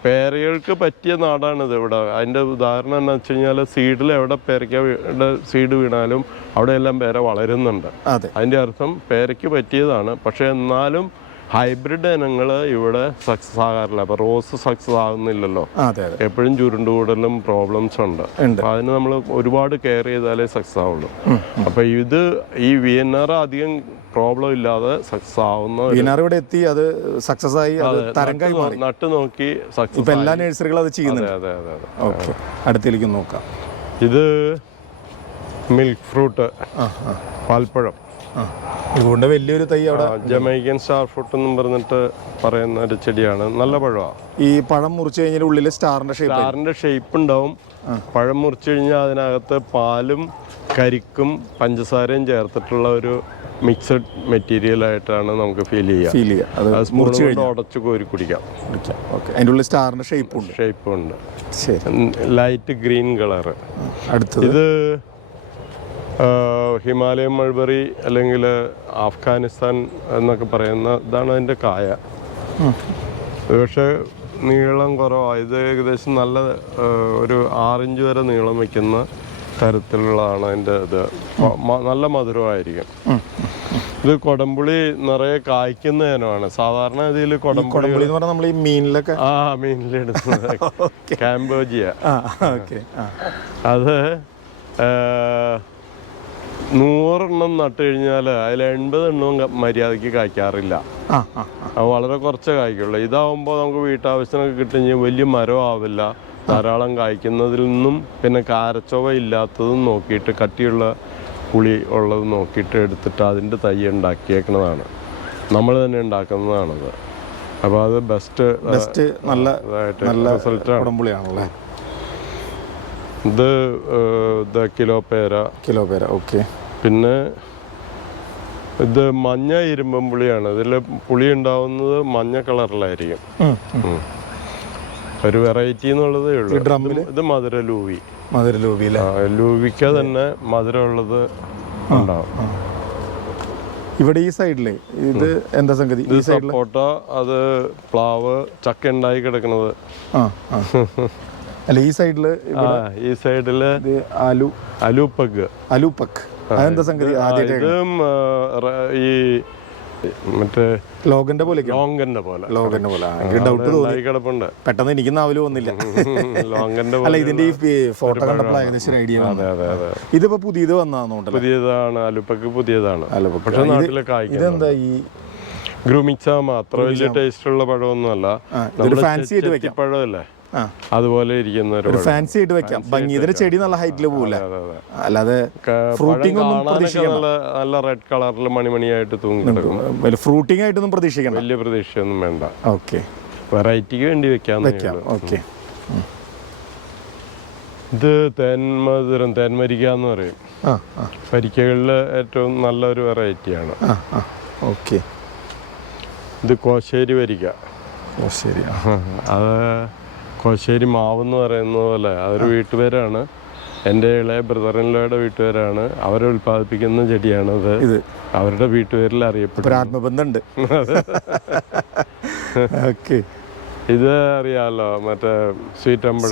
പേരകൾക്ക് പറ്റിയ നാടാണിത്. ഇവിടെ അതിൻ്റെ ഉദാഹരണം എന്ന് വെച്ച് കഴിഞ്ഞാൽ സീഡിൽ എവിടെ പേരയ്ക്കയുടെ സീഡ് വീണാലും അവിടെയെല്ലാം പേര വളരുന്നുണ്ട്. അതിൻ്റെ അർത്ഥം പേരയ്ക്ക് പറ്റിയതാണ്. പക്ഷേ എന്നാലും ഹൈബ്രിഡ് ഇനങ്ങൾ ഇവിടെ സക്സസ് ആകാറില്ല. അപ്പോൾ റോസ് സക്സസ് ആകുന്നില്ലല്ലോ, എപ്പോഴും ചുരുണ്ടുകൂടലും പ്രോബ്ലംസ് ഉണ്ട്. അതിന് നമ്മൾ ഒരുപാട് കെയർ ചെയ്താലേ സക്സസ് ആവുള്ളൂ. അപ്പോൾ ഇത് ഈ VNR അധികം പ്രോബ്ലം ഇല്ലാതെ സക്സസ് ആവുന്ന ഇവിടെ എത്തി, അത് സക്സസ് ആയി, തരംഗമായി മാറി, നട്ട് നോക്കി സക്സസ്. എല്ലാ നഴ്സറികളും അത് ചെയ്യുന്നുണ്ട്. അതെ അതെ അതെ. ഓക്കെ, അടുത്തേക്ക് നോക്കാം. ഇത് മിൽക്ക് ഫ്രൂട്ട്, പാൽപ്പഴം. ഇതുകൊണ്ട് വലിയൊരു തൈ അവിടെ ജമൈക്കൻ സ്റ്റാർ ഫ്രൂട്ട് എന്നും പറഞ്ഞിട്ട് പറയുന്ന ഒരു ചെടിയാണ്. നല്ല പഴമാണ്. ഈ പഴം മുറിച്ച് കഴിഞ്ഞാൽ ഉള്ളിൽ സ്റ്റാറിന്റെ ഷേപ്പ് ഉണ്ടാവും. പഴം മുറിച്ച് കഴിഞ്ഞാൽ അതിനകത്ത് പാലും കരിക്കും പഞ്ചസാരയും ചേർത്തിട്ടുള്ള ഒരു മിക്സഡ് മെറ്റീരിയൽ ആയിട്ടാണ് നമുക്ക് ഫീൽ ചെയ്യുക. സ്പൂൺ കൊണ്ട് ഉടച്ച് കോരി കുടിക്കാം. അതിൻ്റെ ഉള്ളിൽ സ്റ്റാറിന്റെ ഷേപ്പ് ഉണ്ട്. Light green colour. ഇത് ഹിമാലയൻ മൾബറി അല്ലെങ്കിൽ അഫ്ഗാനിസ്ഥാൻ എന്നൊക്കെ പറയുന്ന ഇതാണ് അതിൻ്റെ കായ. പക്ഷേ നീളം കുറവാണ്. ഇത് ഏകദേശം നല്ല ഒരു 6 ഇഞ്ച് വരെ നീളം വയ്ക്കുന്ന തരത്തിലുള്ളതാണ് അതിൻ്റെ ഇത്. നല്ല മധുരമായിരിക്കും. ഇത് കൊടംപുളി നിറയെ കായ്ക്കുന്ന ഇനമാണ്. സാധാരണ ഇതിൽ കൊടംപുളി നമ്മൾ ഈ മീനിലൊക്കെ മീനിലെടുക്കുന്നത് കാംബോജിയ. അത് 100 എണ്ണം നട്ട് കഴിഞ്ഞാൽ അതിൽ 80 എണ്ണവും മര്യാദയ്ക്ക് കായ്ക്കാറില്ല. അത് വളരെ കുറച്ചേ കായ്ക്കുള്ളൂ. ഇതാവുമ്പോൾ നമുക്ക് വീട്ടാവശ്യത്തിനൊക്കെ കിട്ടുകഴിഞ്ഞാൽ വലിയ മരം ആവില്ല, ധാരാളം കായ്ക്കുന്നതിൽ നിന്നും പിന്നെ കാരച്ചൊവ ഇല്ലാത്തതും നോക്കിയിട്ട് കട്ടിയുള്ള പുളി ഉള്ളത് നോക്കിയിട്ട് എടുത്തിട്ട് അതിൻ്റെ തൈ ഉണ്ടാക്കിയേക്കുന്നതാണ്. നമ്മൾ തന്നെ ഉണ്ടാക്കുന്നതാണത്. അപ്പോൾ അത് ബെസ്റ്റ് നല്ല റിസൾട്ടാണ്. ഇത് കിലോ പേര. ഓക്കെ. പിന്നെ ഇത് മഞ്ഞ ഇരുമ്പൻ പുളിയാണ്. ഇതിൽ പുളി ഉണ്ടാവുന്നത് മഞ്ഞ കളറിലായിരിക്കും. ഒരു വെറൈറ്റി എന്നുള്ളതേ ഉള്ളൂ. ഇത് മധുരലൂവി. ലൂവിക്ക തന്നെ മധുരമുള്ളത് ഉണ്ടാവും. ഇവിടെ ഈ സൈഡില് ഇത് എന്താ സംഗതി? സപ്പോട്ട, അത് പ്ലാവ്, ചക്ക ഉണ്ടായി കിടക്കുന്നത്. അല്ല, ഈ സൈഡില് അലൂപ്പക്. അതെന്താ സംഗതി? ഇതും ഈ മറ്റേ ലോഗന്റെ പോലെ കിടപ്പുണ്ട്. പെട്ടെന്ന് എനിക്കൊന്നും ആവല് വന്നില്ല. അല്ല, ഇതിന്റെ ഈ ഫോട്ടോ കണ്ടപ്പോൾ ഏകദേശം ഐഡിയ. ഇതിപ്പോ പുതിയത് വന്നതാണോ? പുതിയതാണ്. അലുപ്പക്ക് പുതിയതാണ്. പക്ഷെ നാട്ടിലെ കായ്ക്കും. ഇതെന്താ ഈ ഗ്രൂമിച്ചാമ? അത്ര വലിയ ടേസ്റ്റ് ഉള്ള പഴമൊന്നും അല്ല. പഴമല്ലേ, അതുപോലെ ഇരിക്കുന്ന ഒരു ഫാൻസി ആയിട്ട് വെക്കാം. ഭംഗി. ഇതിന്റെ ചെടി നല്ല ഹൈറ്റിൽ പോകില്ല. അല്ലാതെ ഫ്രൂട്ടിംഗ് നല്ല റെഡ് കളറിൽ മണിമണിയായിട്ട് തൂങ്ങി കിടക്കും. ഫ്രൂട്ടിംഗ് ആയിട്ടൊന്നും പ്രതീക്ഷിക്കണം. വലിയ പ്രതീക്ഷയൊന്നും വേണ്ട. ഓക്കെ, വെറൈറ്റിക്ക് വേണ്ടി വെക്കാം. ഓക്കെ. ഇത് തേൻമരിക്ക എന്ന് പറയും. പരിക്കകളിൽ ഏറ്റവും നല്ലൊരു വെറൈറ്റിയാണ്. ഓക്കെ. ഇത് കോശ്ശേരി വരിക്ക. അത് കോശ്ശേരി മാവെന്ന് പറയുന്ന പോലെ അതൊരു വീട്ടുപേരാണ്. എൻ്റെ ഇളയ ബ്രദറിൻലോയുടെ വീട്ടുപേരാണ്. അവരെ ഉൽപ്പാദിപ്പിക്കുന്ന ചെടിയാണത്. അവരുടെ വീട്ടുപേരിൽ അറിയപ്പെടും. ആത്മബന്ധമുണ്ട്. ഇത് അറിയാലോ, മറ്റേ സ്വീറ്റമ്പഴം.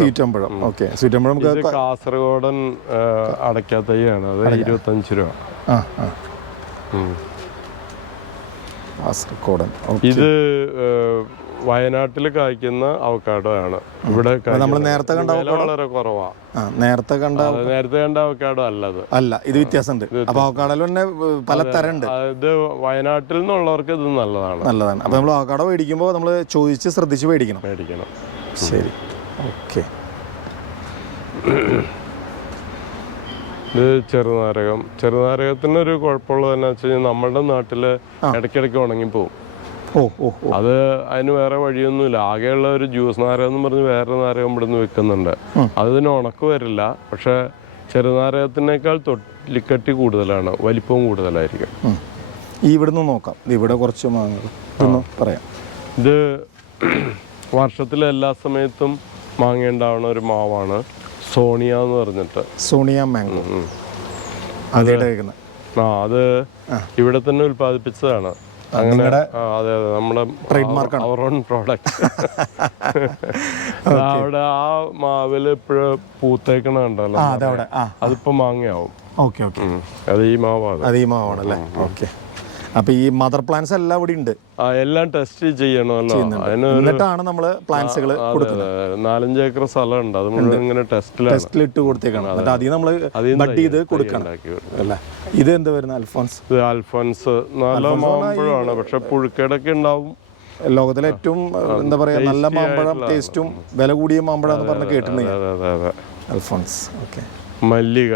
ഇത് കാസർഗോഡൻ അടയ്ക്കാത്തയ്യാണ്. അത് 25 രൂപ. ഇത് വയനാട്ടിൽ കായ്ക്കുന്ന അവക്കാഡോ ആണ്. ഇവിടെ വളരെ കുറവാണ്. നേരത്തെ കണ്ട അവക്കാഡോ അല്ല, ഇത് വ്യത്യാസമുണ്ട്. അപ്പൊ അവക്കാഡോ തന്നെ പല തരമുണ്ട്. ഇത് വയനാട്ടിൽ നിന്നുള്ളവർക്ക് ഇത് നല്ലതാണ്. അപ്പൊ നമ്മൾ അവക്കാഡോ മേടിക്കുമ്പോൾ നമ്മൾ ചോദിച്ച് ശ്രദ്ധിച്ച് മേടിക്കണം. ശരി, ഓക്കെ. ഇത് ചെറുനാരകത്തിനൊരു കുഴപ്പമുള്ളതെന്ന് വെച്ച് കഴിഞ്ഞാൽ നമ്മുടെ നാട്ടില് ഇടയ്ക്കിടയ്ക്ക് ഉണങ്ങിപ്പോവും. അത് അതിന് വേറെ വഴിയൊന്നുമില്ല. ആകെയുള്ള ഒരു ജ്യൂസ് നാരകം എന്ന് പറഞ്ഞ് വേറെ നാരകം ഇവിടുന്ന് വെക്കുന്നുണ്ട്. അതിന് ഉണക്ക് വരില്ല. പക്ഷെ ചെറുനാരകത്തിനേക്കാൾ തൊലിക്കട്ടി കൂടുതലാണ്, വലിപ്പവും കൂടുതലായിരിക്കും. ഇവിടുന്ന് നോക്കാം. ഇവിടെ കുറച്ച് പറയാം. ഇത് വർഷത്തിലെ എല്ലാ സമയത്തും മാങ്ങ ഉണ്ടാവുന്ന ഒരു മാവാണ്. സോണിയ എന്ന് പറഞ്ഞിട്ട്. സോണിയ മാംഗോ. അത് ഇവിടെ തന്നെ ഉൽപ്പാദിപ്പിച്ചതാണ്. അങ്ങനെ അതെ അതെ, നമ്മുടെ അവർ ഓൺ പ്രോഡക്റ്റ്. അവിടെ ആ മാവില് ഇപ്പോഴും പൂത്തേക്കണ ഉണ്ടല്ലോ, അതിപ്പോ മാങ്ങയാവും. ഓക്കെ ഓക്കെ, അത് ഈ മാവാണ്. അത് ഈ മാവാണല്ലേ. ഓക്കെ, അപ്പൊ ഈ മദർ പ്ലാന്റ്സ് എല്ലാം ഇവിടെ ഉണ്ട്. എല്ലാം ടെസ്റ്റ് ചെയ്യണമല്ലോ, എന്നിട്ടാണ് നമ്മള് പ്ലാന്റ്സുകൾ കൊടുക്കുന്നത്. 4-5 ഏക്കർ സ്ഥലം ഉണ്ട്, അത് മുഴുവൻ ഇങ്ങനെ ടെസ്റ്റിലിട്ട് കൊടുത്തേക്കാണ്. എന്നിട്ട് അതിൽ നമ്മള് ബഡ് ചെയ്ത് കൊടുക്കണം അല്ലേ. ഇത് എന്താ വരുന്നത്? അൽഫോൺസ്. ഇത് അൽഫോൺസ് നല്ല മാമ്പഴമാണ്, പക്ഷെ പുഴുക്കേടൊക്കെ ഉണ്ടാവും. ലോകത്തിലെ ഏറ്റവും എന്താ പറയാ നല്ല മാമ്പഴം, ടേസ്റ്റും വില കൂടിയ മാമ്പഴം എന്ന് പറഞ്ഞ് കേട്ടിട്ടുണ്ട് അൽഫോൺസ്. ഓക്കെ, മല്ലിക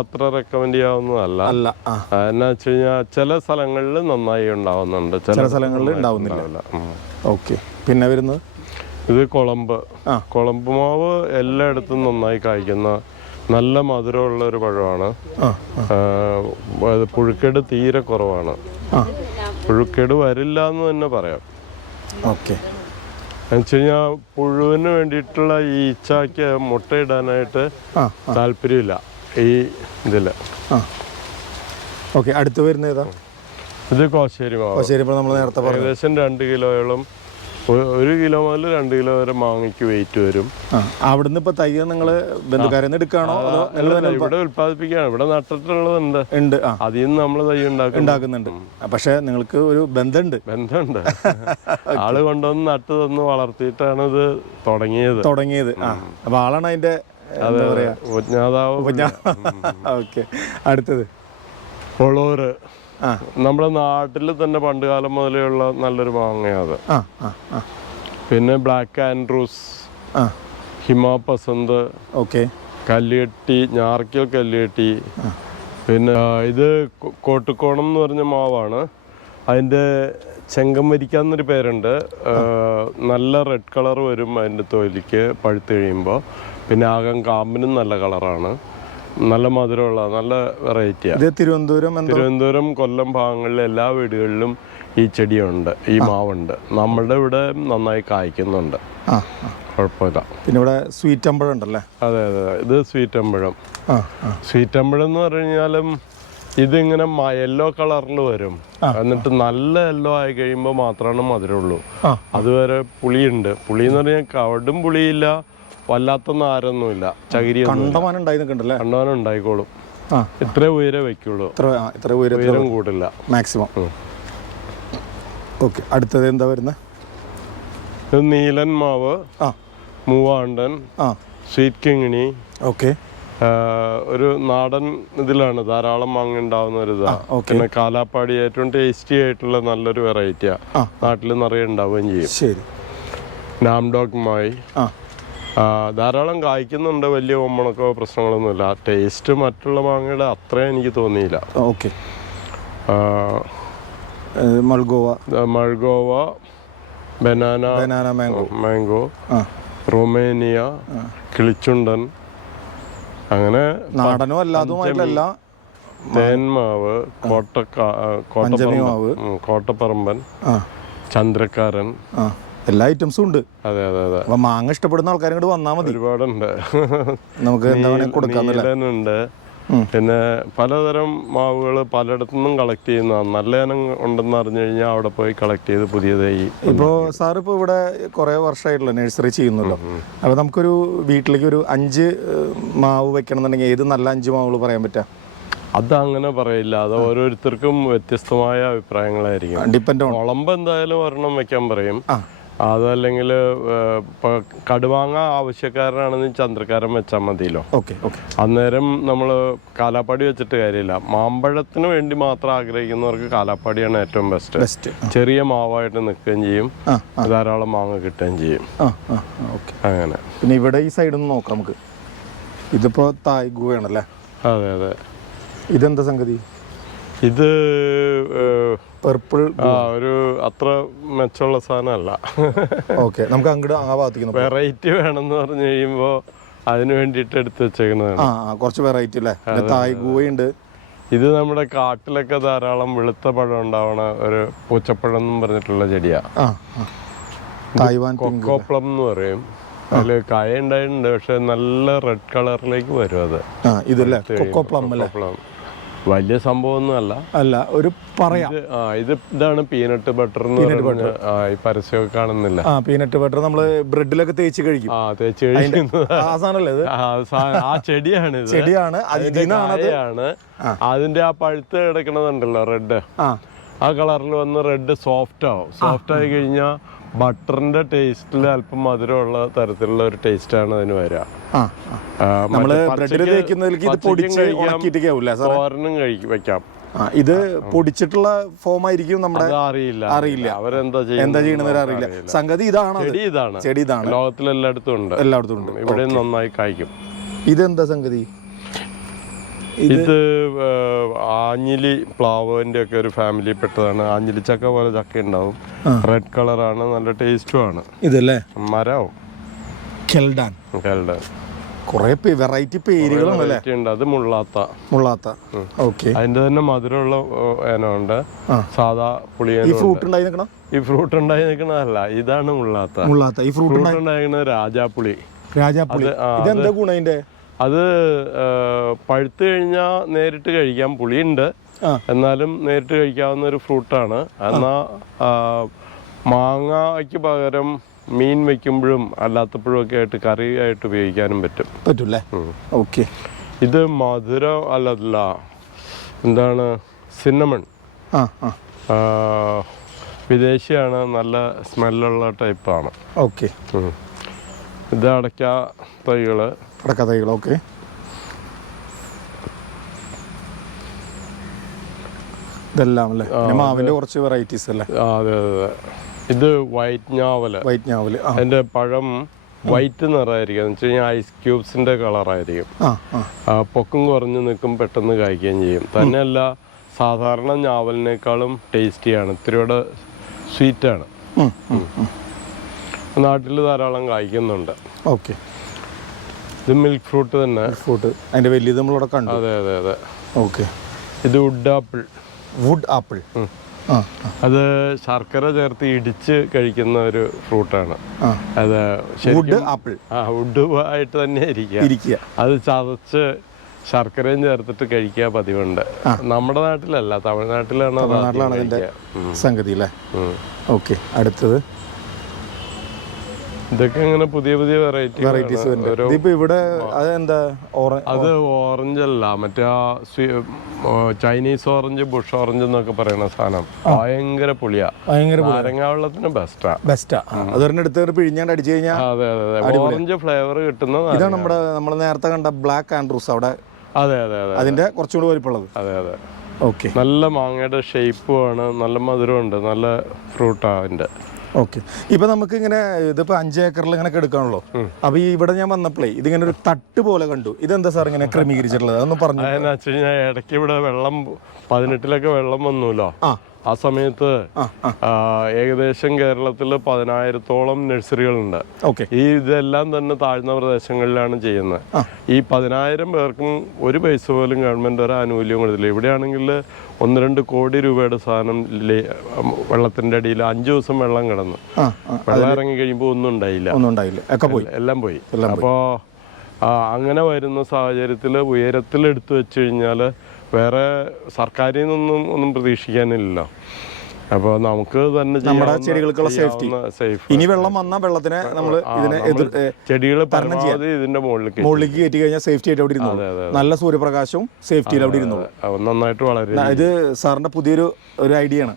അത്ര റെക്കമെൻഡ് ചെയ്യാവുന്നതല്ല. എന്നാ വെച്ച് കഴിഞ്ഞാൽ ചില സ്ഥലങ്ങളിൽ നന്നായി ഉണ്ടാവുന്നുണ്ട്, ചില സ്ഥലങ്ങളിൽ ഉണ്ടാവുന്നില്ല. ഓക്കെ, പിന്നെ വരുന്നത് ഇത് കുളമ്പ് മാവ് എല്ലായിടത്തും നന്നായി കായ്ക്കുന്ന നല്ല മധുരമുള്ള ഒരു പഴമാണ്. പുഴുക്കേട് തീരെ കുറവാണ്, പുഴുക്കേട് വരില്ല എന്ന് തന്നെ പറയാം. ഓക്കെ, എന്നുവെച്ച് കഴിഞ്ഞാൽ പുഴുവിന് വേണ്ടിയിട്ടുള്ള ഈ ഈച്ചയ്ക്ക് മുട്ടയിടാനായിട്ട് താല്പര്യമില്ല ഈ ഇതില്. ഓക്കെ, അടുത്ത് വരുന്ന ഏതാ? ഇത് കോശേരി മാവ്. നമ്മൾ നേരത്തെ ഏകദേശം 2 കിലോയോളം, 1 കിലോ മുതൽ 2 കിലോ വരെ മാങ്ങയ്ക്ക് വെയിറ്റ് വരും. അവിടുന്ന് ഇപ്പൊ തൈ നിങ്ങള് ബന്ധുക്കാരെ എടുക്കാണോ? ഇവിടെ ഉൽപ്പാദിപ്പിക്കാണ്, ഇവിടെ നട്ടിട്ടുള്ളതുണ്ട്, അതിൽ നിന്ന് നമ്മൾ തൈ ഉണ്ടാക്കുന്നുണ്ട്. പക്ഷെ നിങ്ങൾക്ക് ഒരു ബന്ധമുണ്ട്. ആള് കൊണ്ടുവന്ന് നട്ട് തന്ന് വളർത്തിയിട്ടാണ് ഇത് തുടങ്ങിയത്. അപ്പൊ ആളാണ് അതിന്റെ ഓക്കെ, അടുത്തത് ഒളൂര്. നമ്മുടെ നാട്ടിൽ തന്നെ പണ്ട് കാലം മുതലേ ഉള്ള നല്ലൊരു മാങ്ങയത്. പിന്നെ ബ്ലാക്ക് ആൻഡ്രൂസ്, ഹിമാപസന്ത്, കല്ലുകെട്ടി, ഞാർക്കൽ കല്ലുകെട്ടി. പിന്നെ ഇത് കോട്ടുകോണം എന്ന് പറഞ്ഞ മാവാണ്. അതിൻ്റെ ചെങ്കമ്മരിക്കാന്നൊരു പേരുണ്ട്. നല്ല റെഡ് കളർ വരും അതിൻ്റെ തൊലിക്ക് പഴുത്ത് കഴിയുമ്പോൾ. പിന്നെ ആകം കാമ്പിനും നല്ല കളറാണ്, നല്ല മധുരമുള്ള നല്ല വെറൈറ്റിയാണ്. തിരുവനന്തപുരം കൊല്ലം ഭാഗങ്ങളിലെ എല്ലാ വീടുകളിലും ഈ ചെടിയുണ്ട്, ഈ മാവുണ്ട്. നമ്മളുടെ ഇവിടെ നന്നായി കായ്ക്കുന്നുണ്ട്, കുഴപ്പമില്ല. പിന്നെ ഇവിടെ സ്വീറ്റ് അമ്പഴം ഉണ്ടല്ലേ? അതെ, ഇത് സ്വീറ്റ് അമ്പഴം. എന്ന് പറഞ്ഞു കഴിഞ്ഞാലും ഇതിങ്ങനെ യെല്ലോ കളറിൽ വരും, എന്നിട്ട് നല്ല യെല്ലോ ആയി കഴിയുമ്പോൾ മാത്രമാണ് മധുരമുള്ളൂ. അതുവരെ പുളിയുണ്ട്. പുളി എന്ന് പറഞ്ഞാൽ കവടും പുളിയില്ല, വല്ലാത്ത നാരൊന്നുമില്ല, ചകിരി കണ്ടമാനം ഉണ്ടായിക്കോളും. ഇത്ര ഉയരെ വെക്കുള്ളൂ, ഉയരം കൂടില്ല മാക്സിമം. ഓക്കെ, അടുത്തത് എന്താ വരുന്നത്? ഇത് നീലൻ മാവ്, മൂവാണ്ടൻ, സ്വീറ്റ് കിങ്ങിണി. ഓക്കെ, ഒരു നാടൻ ഇതിലാണ് ധാരാളം മാങ്ങ ഉണ്ടാവുന്ന ഒരു ഇതാണ്. പിന്നെ കാലാപ്പാടി ഏറ്റവും ടേസ്റ്റി ആയിട്ടുള്ള നല്ലൊരു വെറൈറ്റിയാ, നാട്ടിൽ നിറയെ ഉണ്ടാവുകയും ചെയ്യും. ശരി, നാംഡോക് മായി ധാരാളം കായ്ക്കുന്നുണ്ട്, വലിയ കൊമ്പണക്കോ പ്രശ്നങ്ങളൊന്നുമില്ല. ടേസ്റ്റ് മറ്റുള്ള മാങ്ങയുടെ അത്രയും എനിക്ക് തോന്നിയില്ല. Okay, Malgova, banana mango, Romania, കിളിച്ചുണ്ടൻ, അങ്ങനെ നാടനോ അല്ലാതുമായിട്ടല്ല. തേന്മാവ്, കോട്ടപ്പറമ്പൻ, ചന്ദ്രക്കാരൻ, എല്ലാ ഐറ്റംസും ഉണ്ട്. അതെ, അപ്പൊ മാങ്ങ ഇഷ്ടപ്പെടുന്ന ആൾക്കാരും കൂടെ വന്നാൽ മതി. ഒരുപാടുണ്ട്, നമുക്ക് നീലനുണ്ട്. പിന്നെ പലതരം മാവുകൾ പലയിടത്തു നിന്നും കളക്ട് ചെയ്യുന്നതാണ്. നല്ല ഇനം ഉണ്ടെന്ന് അറിഞ്ഞു കഴിഞ്ഞാൽ അവിടെ പോയി കളക്ട് ചെയ്ത് പുതിയതായി. ഇപ്പോൾ സാർ ഇപ്പോൾ ഇവിടെ കുറേ വർഷമായിട്ടുള്ള നഴ്സറി ചെയ്യുന്നല്ലോ. അപ്പോൾ നമുക്കൊരു വീട്ടിലേക്ക് ഒരു 5 മാവ് വെക്കണം എന്നുണ്ടെങ്കിൽ ഏത് നല്ല 5 മാവുകൾ പറയാൻ പറ്റുക? അതങ്ങനെ പറയില്ല, അത് ഓരോരുത്തർക്കും വ്യത്യസ്തമായ അഭിപ്രായങ്ങളായിരിക്കും. Depend on. കുളമ്പ് എന്തായാലും ഒരെണ്ണം വെക്കാൻ പറയും. അതല്ലെങ്കിൽ കടുവാങ്ങ ആവശ്യക്കാരനാണെങ്കിൽ ചന്ദ്രക്കാരൻ വെച്ചാൽ മതിയല്ലോ. അന്നേരം നമ്മൾ കാലാപ്പാടി വെച്ചിട്ട് കാര്യമില്ല. മാമ്പഴത്തിന് വേണ്ടി മാത്രം ആഗ്രഹിക്കുന്നവർക്ക് കാലാപ്പാടിയാണ് ഏറ്റവും ബെസ്റ്റ്. ചെറിയ മാവായിട്ട് നിൽക്കുകയും ചെയ്യും, ധാരാളം മാങ്ങ കിട്ടുകയും ചെയ്യും. അങ്ങനെ. പിന്നെ ഇവിടെ ഈ സൈഡിൽ നിന്ന് നോക്കാം നമുക്ക്. ഇതിപ്പോ തായ് ഗുവയാണല്ലേ? അതെ. ഇതെന്താ സംഗതി? ഇത് പർപ്പിൾ, ഒരു അത്ര മെച്ചമുള്ള സാധനമല്ല. ഓക്കെ, നമുക്ക് അങ്ങോട്ട് ആ ഭാഗത്തേക്ക് വെറൈറ്റി വേണമെന്ന് പറഞ്ഞു കഴിയുമ്പോൾ അതിന് വേണ്ടിയിട്ട് എടുത്ത് വെച്ചേക്കുന്നതാണ്. കുറച്ച് വെറൈറ്റി അല്ലേ? തായ് ഗുവയുണ്ട്. ഇത് നമ്മുടെ കാട്ടിലൊക്കെ ധാരാളം വെളുത്ത പഴം ഉണ്ടാവണ ഒരു പൂച്ചപ്പഴം എന്നും പറഞ്ഞിട്ടുള്ള ചെടിയാ. കൊക്കോപ്ലം എന്ന് പറയും. അതില് കായ ഉണ്ടായിട്ടുണ്ട്, പക്ഷെ നല്ല റെഡ് കളറിലേക്ക് വരും അത്. ഇതല്ലേ കൊക്കോപ്ലം? വലിയ സംഭവമൊന്നും അല്ല. അല്ല, ഒരു പറയാം. ഇതാണ് പീനട്ട് ബട്ടർ എന്ന് പറഞ്ഞ ഈ പരസ്യമൊക്കെ കാണുന്നില്ല. പീനട്ട് ബട്ടർ നമ്മള് ബ്രെഡിലൊക്കെ തേച്ച് കഴിക്കും. തേച്ച് കഴിക്കുന്നത് ആ സാധനല്ലേ ഇത്? ആ ചെടിയാണ്. ചെടിയാണ്. അതിന്റെ ആ പഴുത്ത് കിടക്കണതുണ്ടല്ലോ റെഡ്, ആ കളറിൽ വന്ന് റെഡ് സോഫ്റ്റ് ആവും. സോഫ്റ്റ് ആയി കഴിഞ്ഞാൽ ബട്ടറിന്റെ ടേസ്റ്റിൽ അല്പം മധുരമുള്ള തരത്തിലുള്ള ഒരു ടേസ്റ്റാണ് അതിന് വരിക. തോരനും വെക്കാം. ഇത് പൊടിച്ചിട്ടുള്ള ഫോം ആയിരിക്കും നമ്മുടെ. അറിയില്ല അവരെന്താ ചെയ്യണമെന്ന് അറിയില്ല. സംഗതി ഇതാണ്. ചെടി ഇതാണ്. ലോകത്തിലെല്ലായിടത്തും ഉണ്ട്. ഇവിടെ നന്നായി കായ്ക്കും. ഇതെന്താ സംഗതി? ഇത് ആഞ്ഞിലി പ്ലാവിന്റെ ഒക്കെ ഒരു ഫാമിലി പെട്ടതാണ്. ആഞ്ഞിലി ചക്ക പോലെ ചക്ക ഉണ്ടാവും. റെഡ് കളറാണ്, നല്ല ടേസ്റ്റും ആണ്. ഇതല്ലേ മരവും കെൽഡാൻ. കുറെ വെറൈറ്റി പേരുകളുണ്ടല്ലേ? അത് മുള്ളാത്ത. അതിന്റെ തന്നെ മധുരമുള്ള ഏനമുണ്ട്, സാധാ പുളിയ. ഈ ഫ്രൂട്ട് ഉണ്ടായി നിൽക്കണതല്ല, ഇതാണ് മുള്ളാത്ത. ഈ ഫ്രൂട്ട് ഉണ്ടായിരിക്കുന്നത് രാജാപ്പുളി. ഇതെന്താ ഗുണം അതിന്റെ? അത് പഴുത്ത് കഴിഞ്ഞാൽ നേരിട്ട് കഴിക്കാം. പുളിയുണ്ട്, എന്നാലും നേരിട്ട് കഴിക്കാവുന്ന ഒരു ഫ്രൂട്ടാണ്. എന്നാൽ മാങ്ങയ്ക്ക് പകരം മീൻ വെക്കുമ്പോഴും അല്ലാത്തപ്പോഴും ഒക്കെ ആയിട്ട് കറി ആയിട്ട് ഉപയോഗിക്കാനും പറ്റൂല്ലേ? ഓക്കെ. ഇത് മധുരം അല്ല, എന്താണ്, സിന്നമൺ. വിദേശിയാണ്, നല്ല സ്മെല്ലുള്ള ടൈപ്പാണ്. ഓക്കെ. ഇത് അടയ്ക്ക തൈകള്. ഓക്കെ. ഇതെല്ലാം അല്ലേ? മാവിന്റെ കുറച്ച് വെറൈറ്റീസ് അല്ലേ? അതെ. ഇത് വൈറ്റ് ഞാവല്. അതിന്റെ പഴം വൈറ്റ് നിറമായിരിക്കും. എന്ന് വെച്ച് കഴിഞ്ഞാൽ ഐസ് ക്യൂബ്സിന്റെ കളറായിരിക്കും. പൊക്കം കുറഞ്ഞ് നിൽക്കും, പെട്ടെന്ന് കായ്ക്കുകയും ചെയ്യും. തന്നെയല്ല, സാധാരണ ഞാവലിനേക്കാളും ടേസ്റ്റിയാണ്, ഇത്തിരിയോടെ സ്വീറ്റാണ്. നാട്ടിൽ ധാരാളം കായ്ക്കുന്നുണ്ട്. ഓക്കെ. ഇത് മിൽക്ക് ഫ്രൂട്ട് തന്നെ. അതിന്റെ വലിയത് നമ്മളിവിടെ കണ്ടു. അതെ. ഓക്കെ. ഇത് വുഡ് ആപ്പിൾ. അത് ശർക്കര ചേർത്ത് ഇടിച്ച് കഴിക്കുന്ന ഒരു ഫ്രൂട്ടാണ്. അത് വുഡ് ആയിട്ട് തന്നെ ഇരിക്കുക. അത് ചതച്ച് ശർക്കരയും ചേർത്തിട്ട് കഴിക്കുക പതിവുണ്ട്. നമ്മുടെ നാട്ടിലല്ല, തമിഴ്നാട്ടിലാണ് ഇതിന്റെ സംഗതി അല്ലേ? ഓക്കെ. അടുത്തത് ഇതൊക്കെ ഇങ്ങനെ പുതിയ വെറൈറ്റീസ്. ഇവിടെ അത് ഓറഞ്ച് അല്ല, മറ്റേ ചൈനീസ് ഓറഞ്ച്, ബുഷ് ഓറഞ്ച് എന്നൊക്കെ പറയുന്ന സാധനം. ഭയങ്കര പുളിയാ. നാരങ്ങാ വെള്ളത്തിന് ബെസ്റ്റാ. അതൊരെടുത്ത് പിഴിഞ്ഞാണ്ട് അടിച്ചു കഴിഞ്ഞാൽ ഓറഞ്ച് ഫ്ലേവർ കിട്ടുന്ന. ഇതാണ് നമ്മൾ നേരത്തെ കണ്ട ബ്ലാക്ക് ആൻഡ്രൂസ് അവിടെ. അതെ. അതിന്റെ കുറച്ചുകൂടി വലിപ്പമുള്ളത്. അതെ. ഓക്കെ. നല്ല മാങ്ങയുടെ ഷേപ്പുമാണ്, നല്ല മധുരമുണ്ട്, നല്ല ഫ്രൂട്ടാ അതിന്റെ. ഓക്കെ. ഇപ്പൊ നമുക്ക് ഇങ്ങനെ ഇതിപ്പോ 5 ഏക്കറിൽ ഇങ്ങനെ എടുക്കാണല്ലോ. അപ്പൊ ഇവിടെ ഞാൻ വന്നപ്പോഴേ ഇതിങ്ങനെ ഒരു തട്ട് പോലെ കണ്ടു. ഇതെന്താ സാർ ഇങ്ങനെ ക്രമീകരിച്ചിട്ടുള്ളത്? അതൊന്ന് പറഞ്ഞു. ഇടയ്ക്ക് ഇവിടെ 18 വെള്ളം വന്നൂല്ലോ. ആ സമയത്ത് ഏകദേശം കേരളത്തിൽ 10,000-ഓളം നഴ്സറികളുണ്ട്. ഇതെല്ലാം തന്നെ താഴ്ന്ന പ്രദേശങ്ങളിലാണ് ചെയ്യുന്നത്. ഈ 10,000 പേർക്കും ഒരു പൈസ പോലും ഗവൺമെന്റ് ഒരു ആനുകൂല്യം കൊടുത്തില്ല. ഇവിടെയാണെങ്കിൽ 1-2 കോടി രൂപയുടെ സാധനം വെള്ളത്തിന്റെ അടിയിൽ 5 ദിവസം വെള്ളം കിടന്നു. വെള്ളം ഇറങ്ങി കഴിയുമ്പോൾ ഒന്നും ഉണ്ടായില്ല, എല്ലാം പോയി. അപ്പോ അങ്ങനെ വരുന്ന സാഹചര്യത്തിൽ ഉയരത്തിൽ എടുത്തു വെച്ച് കഴിഞ്ഞാൽ വേറെ സർക്കാരിൽ നിന്നൊന്നും ഒന്നും പ്രതീക്ഷിക്കാനില്ലല്ലോ. അപ്പോൾ നമുക്ക് തന്നെ നമ്മുടെ ചെടികൾക്കുള്ള സേഫ്റ്റി. ഇനി വെള്ളം വന്നാൽ വെള്ളത്തിനെ നമ്മൾ ചെടികളെ ഇതിന്റെ മുകളിലേക്ക് കയറ്റി കഴിഞ്ഞാൽ സേഫ്റ്റി ആയിട്ട് അവിടെ ഇരുന്നു. നല്ല സൂര്യപ്രകാശവും സേഫ്റ്റിയിൽ അവിടെ ഇരുന്നു. നന്നായിട്ട് വളരെ. ഇത് സാറിന്റെ പുതിയൊരു ഐഡിയ ആണ്.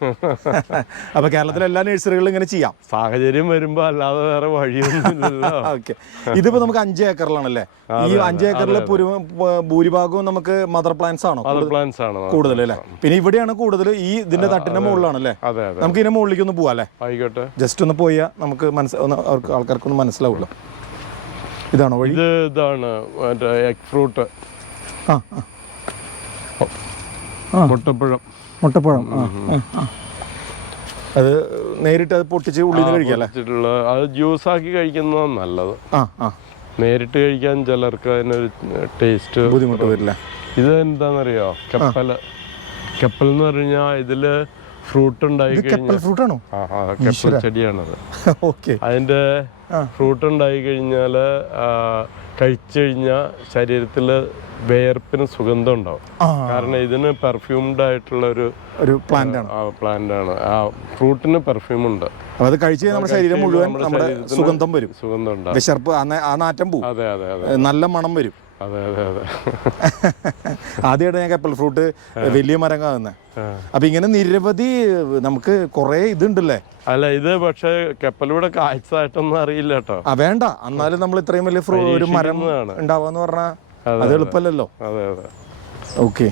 അപ്പൊ കേരളത്തിലെ എല്ലാ നഴ്സറികളും ഇങ്ങനെ ചെയ്യാം. സാഹചര്യം വരുമ്പോ, അല്ലാതെ വേറെ വഴിയൊന്നുമില്ലല്ലോ. ഓക്കെ. ഇതിപ്പോ നമുക്ക് 5 ഏക്കറിലാണല്ലേ? ഈ 5 ഏക്കറിൽ ഭൂരിഭാഗവും നമുക്ക് മദർ പ്ലാന്റ്സ് ആണോ കൂടുതൽ അല്ലേ? പിന്നെ ഇവിടെയാണ് കൂടുതൽ. ഈ ഇതിന്റെ തട്ടിന്റെ മുകളിലാണല്ലേ? നമുക്ക് ഇതിന്റെ മുകളിലേക്ക് ഒന്ന് പോവാല്ലേ? ആയിക്കോട്ടെ. ജസ്റ്റ് ഒന്ന് പോയാൽ നമുക്ക് ആൾക്കാർക്കൊന്നും മനസ്സിലാവില്ല. ഇതാണോ വഴി? ഇതാണ് എഗ് ഫ്രൂട്ട്, മുട്ടപ്പഴം. അത് നേരിട്ട് അത് പൊട്ടിച്ച് ഉള്ളിൽ നിന്ന് കഴിക്കാം. അത് ജ്യൂസ് ആക്കി കഴിക്കുന്നതാണ് നല്ലത്. നേരിട്ട് കഴിക്കാൻ ചിലർക്ക് അതിനൊരു ടേസ്റ്റ് ബുദ്ധിമുട്ട് വരില്ല. ഇത് എന്താണെന്നറിയോ? കപ്പൽ എന്ന് പറഞ്ഞാൽ ഇതില് ഫ്രൂട്ട് ഉണ്ടായി ഫ്രൂട്ടാണോ? കപ്പൽ ചെടിയാണത്. അതിന്റെ ഫ്രൂട്ട് ഉണ്ടായി കഴിഞ്ഞാല് കഴിച്ചു കഴിഞ്ഞാൽ ശരീരത്തിൽ വേർപ്പിന് സുഗന്ധം ഉണ്ടാവും. കാരണം ഇതിന് പെർഫ്യൂംഡ് ആയിട്ടുള്ള ഒരു പ്ലാന്റ് ആണ്. ആ ഫ്രൂട്ടിന് പെർഫ്യൂം ഉണ്ട്. അത് കഴിച്ച് നമ്മുടെ ശരീരം മുഴുവൻ നമ്മുടെ സുഗന്ധം വരും. സുഗന്ധം ഉണ്ടാവും. വിശർപ്പ് ആ നാറ്റം പോവും. അതെ അതെ അതെ. നല്ല മണം വരും. അതെ അതെ അതെ. ആദ്യമായിട്ട് ഞാൻ കപ്പൽ ഫ്രൂട്ട് വലിയ മരം കാണുന്നത്. അപ്പൊ ഇങ്ങനെ നിരവധി നമുക്ക് കുറെ ഇതുണ്ടല്ലേ. അല്ല, ഇത് പക്ഷെ കപ്പലൂടെ കാഴ്ചയായിട്ടൊന്നും അറിയില്ല കേട്ടോ. വേണ്ട, എന്നാലും നമ്മൾ ഇത്രയും വലിയ ഒരു മരം ഉണ്ടാവാന്ന് പറഞ്ഞാൽ അത് എളുപ്പമല്ലല്ലോ. അതെ അതെ. ഓക്കെ,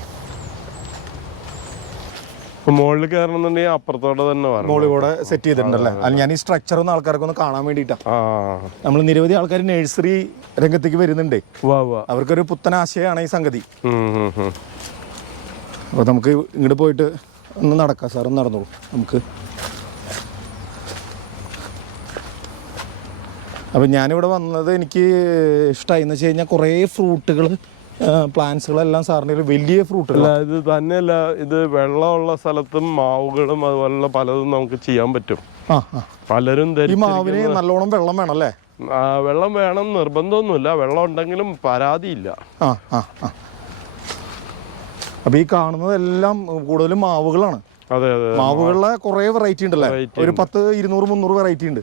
മുകളിൽ കയറണമെന്നുണ്ടെങ്കിൽ അപ്പുറത്തോടെ തന്നെ മുകളിലൂടെ സെറ്റ് ചെയ്തിട്ടുണ്ടല്ലേ. അല്ല, ഞാൻ ഈ സ്ട്രക്ചർ ഒന്ന് ആൾക്കാർക്ക് ഒന്ന് കാണാൻ വേണ്ടിയിട്ടാണ്. നമ്മൾ നിരവധി ആൾക്കാർ നഴ്സറി രംഗത്തേക്ക് വരുന്നുണ്ട്. അവർക്കൊരു പുത്തൻ ആശയമാണ് ഈ സംഗതി. അപ്പോൾ നമുക്ക് ഇങ്ങോട്ട് പോയിട്ട് ഒന്ന് നടക്കാം. സാർ ഒന്ന് നടന്നോളൂ. നമുക്ക് അപ്പം ഞാനിവിടെ വന്നത് എനിക്ക് ഇഷ്ടമായി എന്ന് വെച്ച് കഴിഞ്ഞാൽ കുറേ ഫ്രൂട്ടുകൾ, പ്ലാന്റ്സുകളെല്ലാം സാറിൻ്റെ ഒരു വലിയ ഫ്രൂട്ടുകൾ. ഇത് തന്നെയല്ല, ഇത് വെള്ളമുള്ള സ്ഥലത്തും മാവുകളും അതുപോലുള്ള പലതും നമുക്ക് ചെയ്യാൻ പറ്റും. പലരും ഈ മാവിന് നല്ലോണം വെള്ളം വേണം അല്ലേ? വെള്ളം വേണം നിർബന്ധമൊന്നുമില്ല. വെള്ളം ഉണ്ടെങ്കിലും പരാതിയില്ല. അപ്പൊ ഈ കാണുന്നതെല്ലാം കൂടുതലും മാവുകളാണ്. അതെ അതെ. മാവുകളിലെ കുറെ വെറൈറ്റി ഉണ്ടല്ലേ? ഒരു 10, 200, 300 വെറൈറ്റി ഉണ്ട്.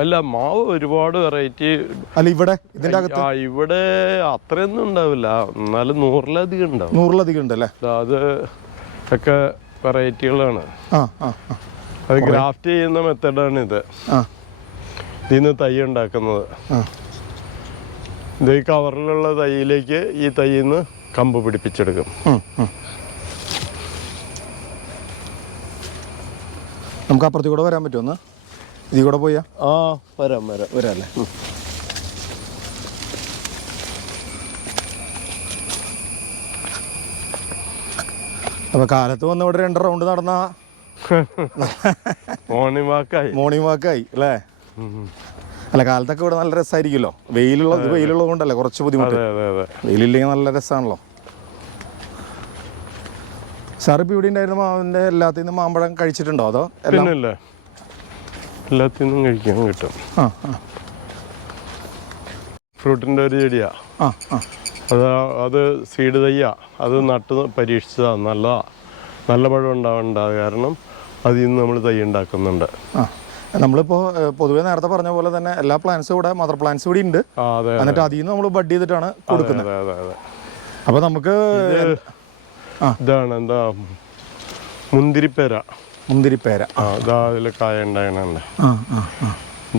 അല്ല, മാവ് ഒരുപാട് വെറൈറ്റി. അല്ല, ഇവിടെ ഇതിന്റെ അകത്ത് ഇവിടെ അത്രയൊന്നും ഉണ്ടാവില്ല, എന്നാലും 100-ലധികം ഉണ്ടാവും. 100-ലധികം ഉണ്ട് അല്ലേ? അത് ഒക്കെ വെറൈറ്റികളാണ്. അത് ഗ്രാഫ്റ്റ് ചെയ്യുന്ന മെത്തഡാണ് ഇത്. ഇതിന്ന് തൈ ഉണ്ടാക്കുന്നത്. ഇത് ഈ കവറിലുള്ള തൈയിലേക്ക് ഈ തൈന്ന് കമ്പ് പിടിപ്പിച്ചെടുക്കും. നമുക്ക് അപ്പുറത്തേക്ക് കൂടെ വരാൻ പറ്റുമോ? ഇതിൽ കൂടെ പോയാ? വരാം അല്ലേ? അപ്പൊ കാലത്ത് വന്ന് ഇവിടെ 2 റൗണ്ട് നടന്ന മോർണിംഗ് വാക്കായി അല്ലേ? അല്ല, കാലത്തൊക്കെ ഇവിടെ നല്ല രസമായിരിക്കുമല്ലോ. വെയിലുള്ളത് കൊണ്ടല്ലേ കുറച്ച് ബുദ്ധിമുട്ട്. വെയിലില്ലെങ്കിൽ നല്ല രസമാണല്ലോ. സാർ ഇപ്പം ഇവിടെ ഉണ്ടായിരുന്ന മാവിൻ്റെ എല്ലാത്തിൽ നിന്നും മാമ്പഴം കഴിച്ചിട്ടുണ്ടോ? അതോ എല്ലാത്തിനും കഴിക്കാൻ കിട്ടും. ഫ്രൂട്ടിൻ്റെ ഒരു ചെടിയാ. അത് സീഡ് തയ്യാ. അത് നട്ട് പരീക്ഷിച്ചതാ. നല്ല പഴം ഉണ്ടാവേണ്ട കാരണം അതിൽ നിന്ന് നമ്മൾ തൈ ഉണ്ടാക്കുന്നുണ്ട്. നമ്മളിപ്പോൾ പൊതുവേ നേരത്തെ പറഞ്ഞ പോലെ തന്നെ എല്ലാ പ്ലാന്റ്സും ഇവിടെ മദർ പ്ലാന്റ്സ് ഇവിടെ ഉണ്ട്. എന്നിട്ട് അതിൽ നിന്ന് നമ്മൾ ബഡ് ചെയ്തിട്ടാണ് കൊടുക്കുന്നത്. അപ്പോൾ നമുക്ക് ഇതാണ് എന്താ മുന്തിരിപ്പേര. അതിൽ കായ ഉണ്ടാകണുണ്ട്.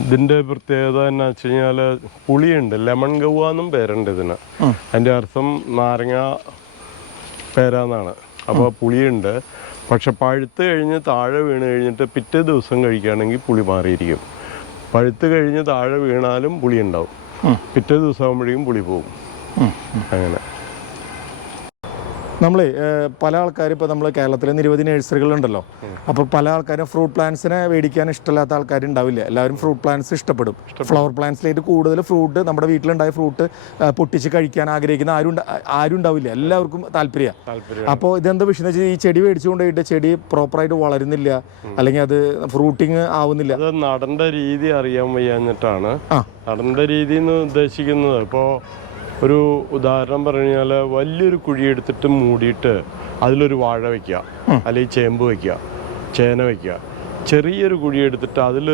ഇതിന്റെ പ്രത്യേകത എന്നാ വെച്ച് കഴിഞ്ഞാല് പുളിയുണ്ട്. ലെമൺ ഗവ എന്നും പേരുണ്ട് ഇതിന്. അതിന്റെ അർത്ഥം നാരങ്ങ പേരാന്നാണ്. അപ്പോൾ പുളിയുണ്ട്. പക്ഷെ പഴുത്ത് കഴിഞ്ഞ് താഴെ വീണ് കഴിഞ്ഞിട്ട് പിറ്റേ ദിവസം കഴിക്കുകയാണെങ്കിൽ പുളി മാറിയിരിക്കും. പഴുത്ത് കഴിഞ്ഞ് താഴെ വീണാലും പുളി ഉണ്ടാവും. പിറ്റേ ദിവസം ആകുമ്പോഴേക്കും പുളി പോകും. അങ്ങനെ നമ്മൾ പല ആൾക്കാരും ഇപ്പോൾ നമ്മൾ കേരളത്തിലെ നിരവധി നഴ്സറികളുണ്ടല്ലോ. അപ്പോൾ പല ആൾക്കാരും ഫ്രൂട്ട് പ്ലാന്റ്സിനെ മേടിക്കാൻ ഇഷ്ടമില്ലാത്ത ആൾക്കാരുണ്ടാവില്ല. എല്ലാവരും ഫ്രൂട്ട് പ്ലാന്റ്സ് ഇഷ്ടപ്പെടും. ഫ്ലവർ പ്ലാന്റ്സിലേക്ക് കൂടുതൽ ഫ്രൂട്ട്, നമ്മുടെ വീട്ടിലുണ്ടായ ഫ്രൂട്ട് പൊട്ടിച്ച് കഴിക്കാൻ ആഗ്രഹിക്കുന്ന ആരും ഉണ്ടാവില്ല. എല്ലാവർക്കും താല്പര്യമാണ്. അപ്പോൾ ഇതെന്താ വിഷയം എന്ന് വെച്ചാൽ ഈ ചെടി മേടിച്ചു കൊണ്ടുപോയിട്ട് ചെടി പ്രോപ്പറായിട്ട് വളരുന്നില്ല, അല്ലെങ്കിൽ അത് ഫ്രൂട്ടിങ് ആവുന്നില്ല. അത് നടേണ്ട രീതി അറിയാൻ വയ്യാഞ്ഞിട്ടാണ്. നടേണ്ട രീതി എന്ന് ഉദ്ദേശിക്കുന്നത് ഇപ്പോൾ ഒരു ഉദാഹരണം പറഞ്ഞു കഴിഞ്ഞാൽ വലിയൊരു കുഴി എടുത്തിട്ട് മൂടിയിട്ട് അതിലൊരു വാഴ വയ്ക്കുക, അല്ലെങ്കിൽ ചേമ്പ് വയ്ക്കുക, ചേന വയ്ക്കുക. ചെറിയൊരു കുഴി എടുത്തിട്ട് അതിൽ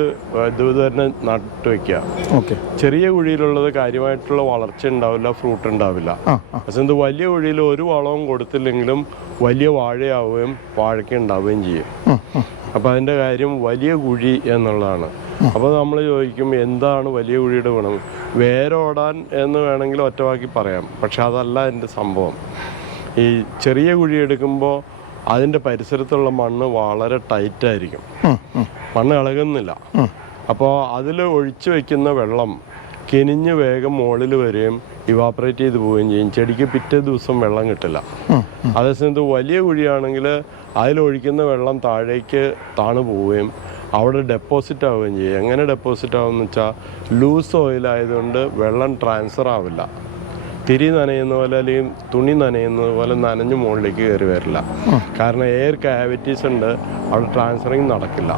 ഇത് തന്നെ നട്ട് വയ്ക്കുക. ചെറിയ കുഴിയിലുള്ളത് കാര്യമായിട്ടുള്ള വളർച്ച ഉണ്ടാവില്ല, ഫ്രൂട്ട് ഉണ്ടാവില്ല. പക്ഷെ വലിയ കുഴിയിൽ ഒരു വളവും കൊടുത്തില്ലെങ്കിലും വലിയ വാഴയാവുകയും വാഴയ്ക്ക ഉണ്ടാവുകയും ചെയ്യും. അപ്പം അതിൻ്റെ കാര്യം വലിയ കുഴി എന്നുള്ളതാണ്. അപ്പോൾ നമ്മൾ ചോദിക്കും എന്താണ് വലിയ കുഴിയുടെ ഗുണം? വേരോടാൻ എന്ന് വേണമെങ്കിൽ ഒറ്റവാക്കി പറയാം. പക്ഷെ അതല്ല എൻ്റെ സംഭവം. ഈ ചെറിയ കുഴി എടുക്കുമ്പോൾ അതിൻ്റെ പരിസരത്തുള്ള മണ്ണ് വളരെ ടൈറ്റായിരിക്കും. മണ്ണ് ഇളകുന്നില്ല. അപ്പോൾ അതിൽ ഒഴിച്ചു വയ്ക്കുന്ന വെള്ളം കിനിഞ്ഞ് വേഗം മുകളിൽ വരികയും ഇവാപ്പറേറ്റ് ചെയ്ത് പോവുകയും ചെയ്യും. ചെടിക്ക് പിറ്റേ ദിവസം വെള്ളം കിട്ടില്ല. അതേസമയത്ത് വലിയ കുഴിയാണെങ്കിൽ അതിലൊഴിക്കുന്ന വെള്ളം താഴേക്ക് താണു പോവുകയും അവിടെ ഡെപ്പോസിറ്റ് ആവുകയും ചെയ്യും. എങ്ങനെ ഡെപ്പോസിറ്റ് ആവുമെന്ന് വെച്ചാൽ ലൂസ് ഓയിലായതുകൊണ്ട് വെള്ളം ട്രാൻസ്ഫർ ആവില്ല. തിരി നനയുന്ന പോലെ അല്ലെങ്കിൽ തുണി നനയുന്നത് പോലെ നനഞ്ഞ് മുകളിലേക്ക് കയറി വരില്ല. കാരണം എയർ കാവിറ്റീസ് ഉണ്ട്, അവിടെ ട്രാൻസ്ഫറിങ് നടക്കില്ല.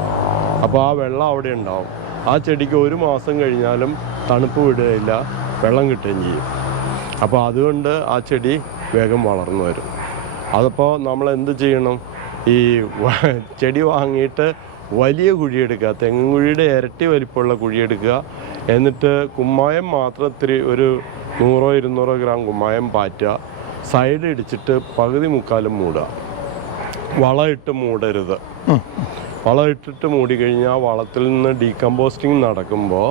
അപ്പോൾ ആ വെള്ളം അവിടെ ഉണ്ടാവും. ആ ചെടിക്ക് 1 മാസം കഴിഞ്ഞാലും തണുപ്പ് വിടുകയില്ല, വെള്ളം കിട്ടുകയും ചെയ്യും. അപ്പോൾ അതുകൊണ്ട് ആ ചെടി വേഗം വളർന്നു വരും. അതപ്പോൾ നമ്മൾ എന്ത് ചെയ്യണം, ഈ ചെടി വാങ്ങിയിട്ട് വലിയ കുഴിയെടുക്കുക, തെങ്ങും കുഴിയുടെ ഇരട്ടി വലിപ്പമുള്ള കുഴിയെടുക്കുക. എന്നിട്ട് കുമ്മായം മാത്രം ഇത്തിരി ഒരു 100-200 ഗ്രാം കുമ്മായം പാറ്റുക, സൈഡ് ഇടിച്ചിട്ട് പകുതി മുക്കാലും മൂടുക. വളം ഇട്ട് മൂടരുത്. വളം ഇട്ടിട്ട് മൂടിക്കഴിഞ്ഞാൽ വളത്തിൽ നിന്ന് ഡീകമ്പോസ്റ്റിംഗ് നടക്കുമ്പോൾ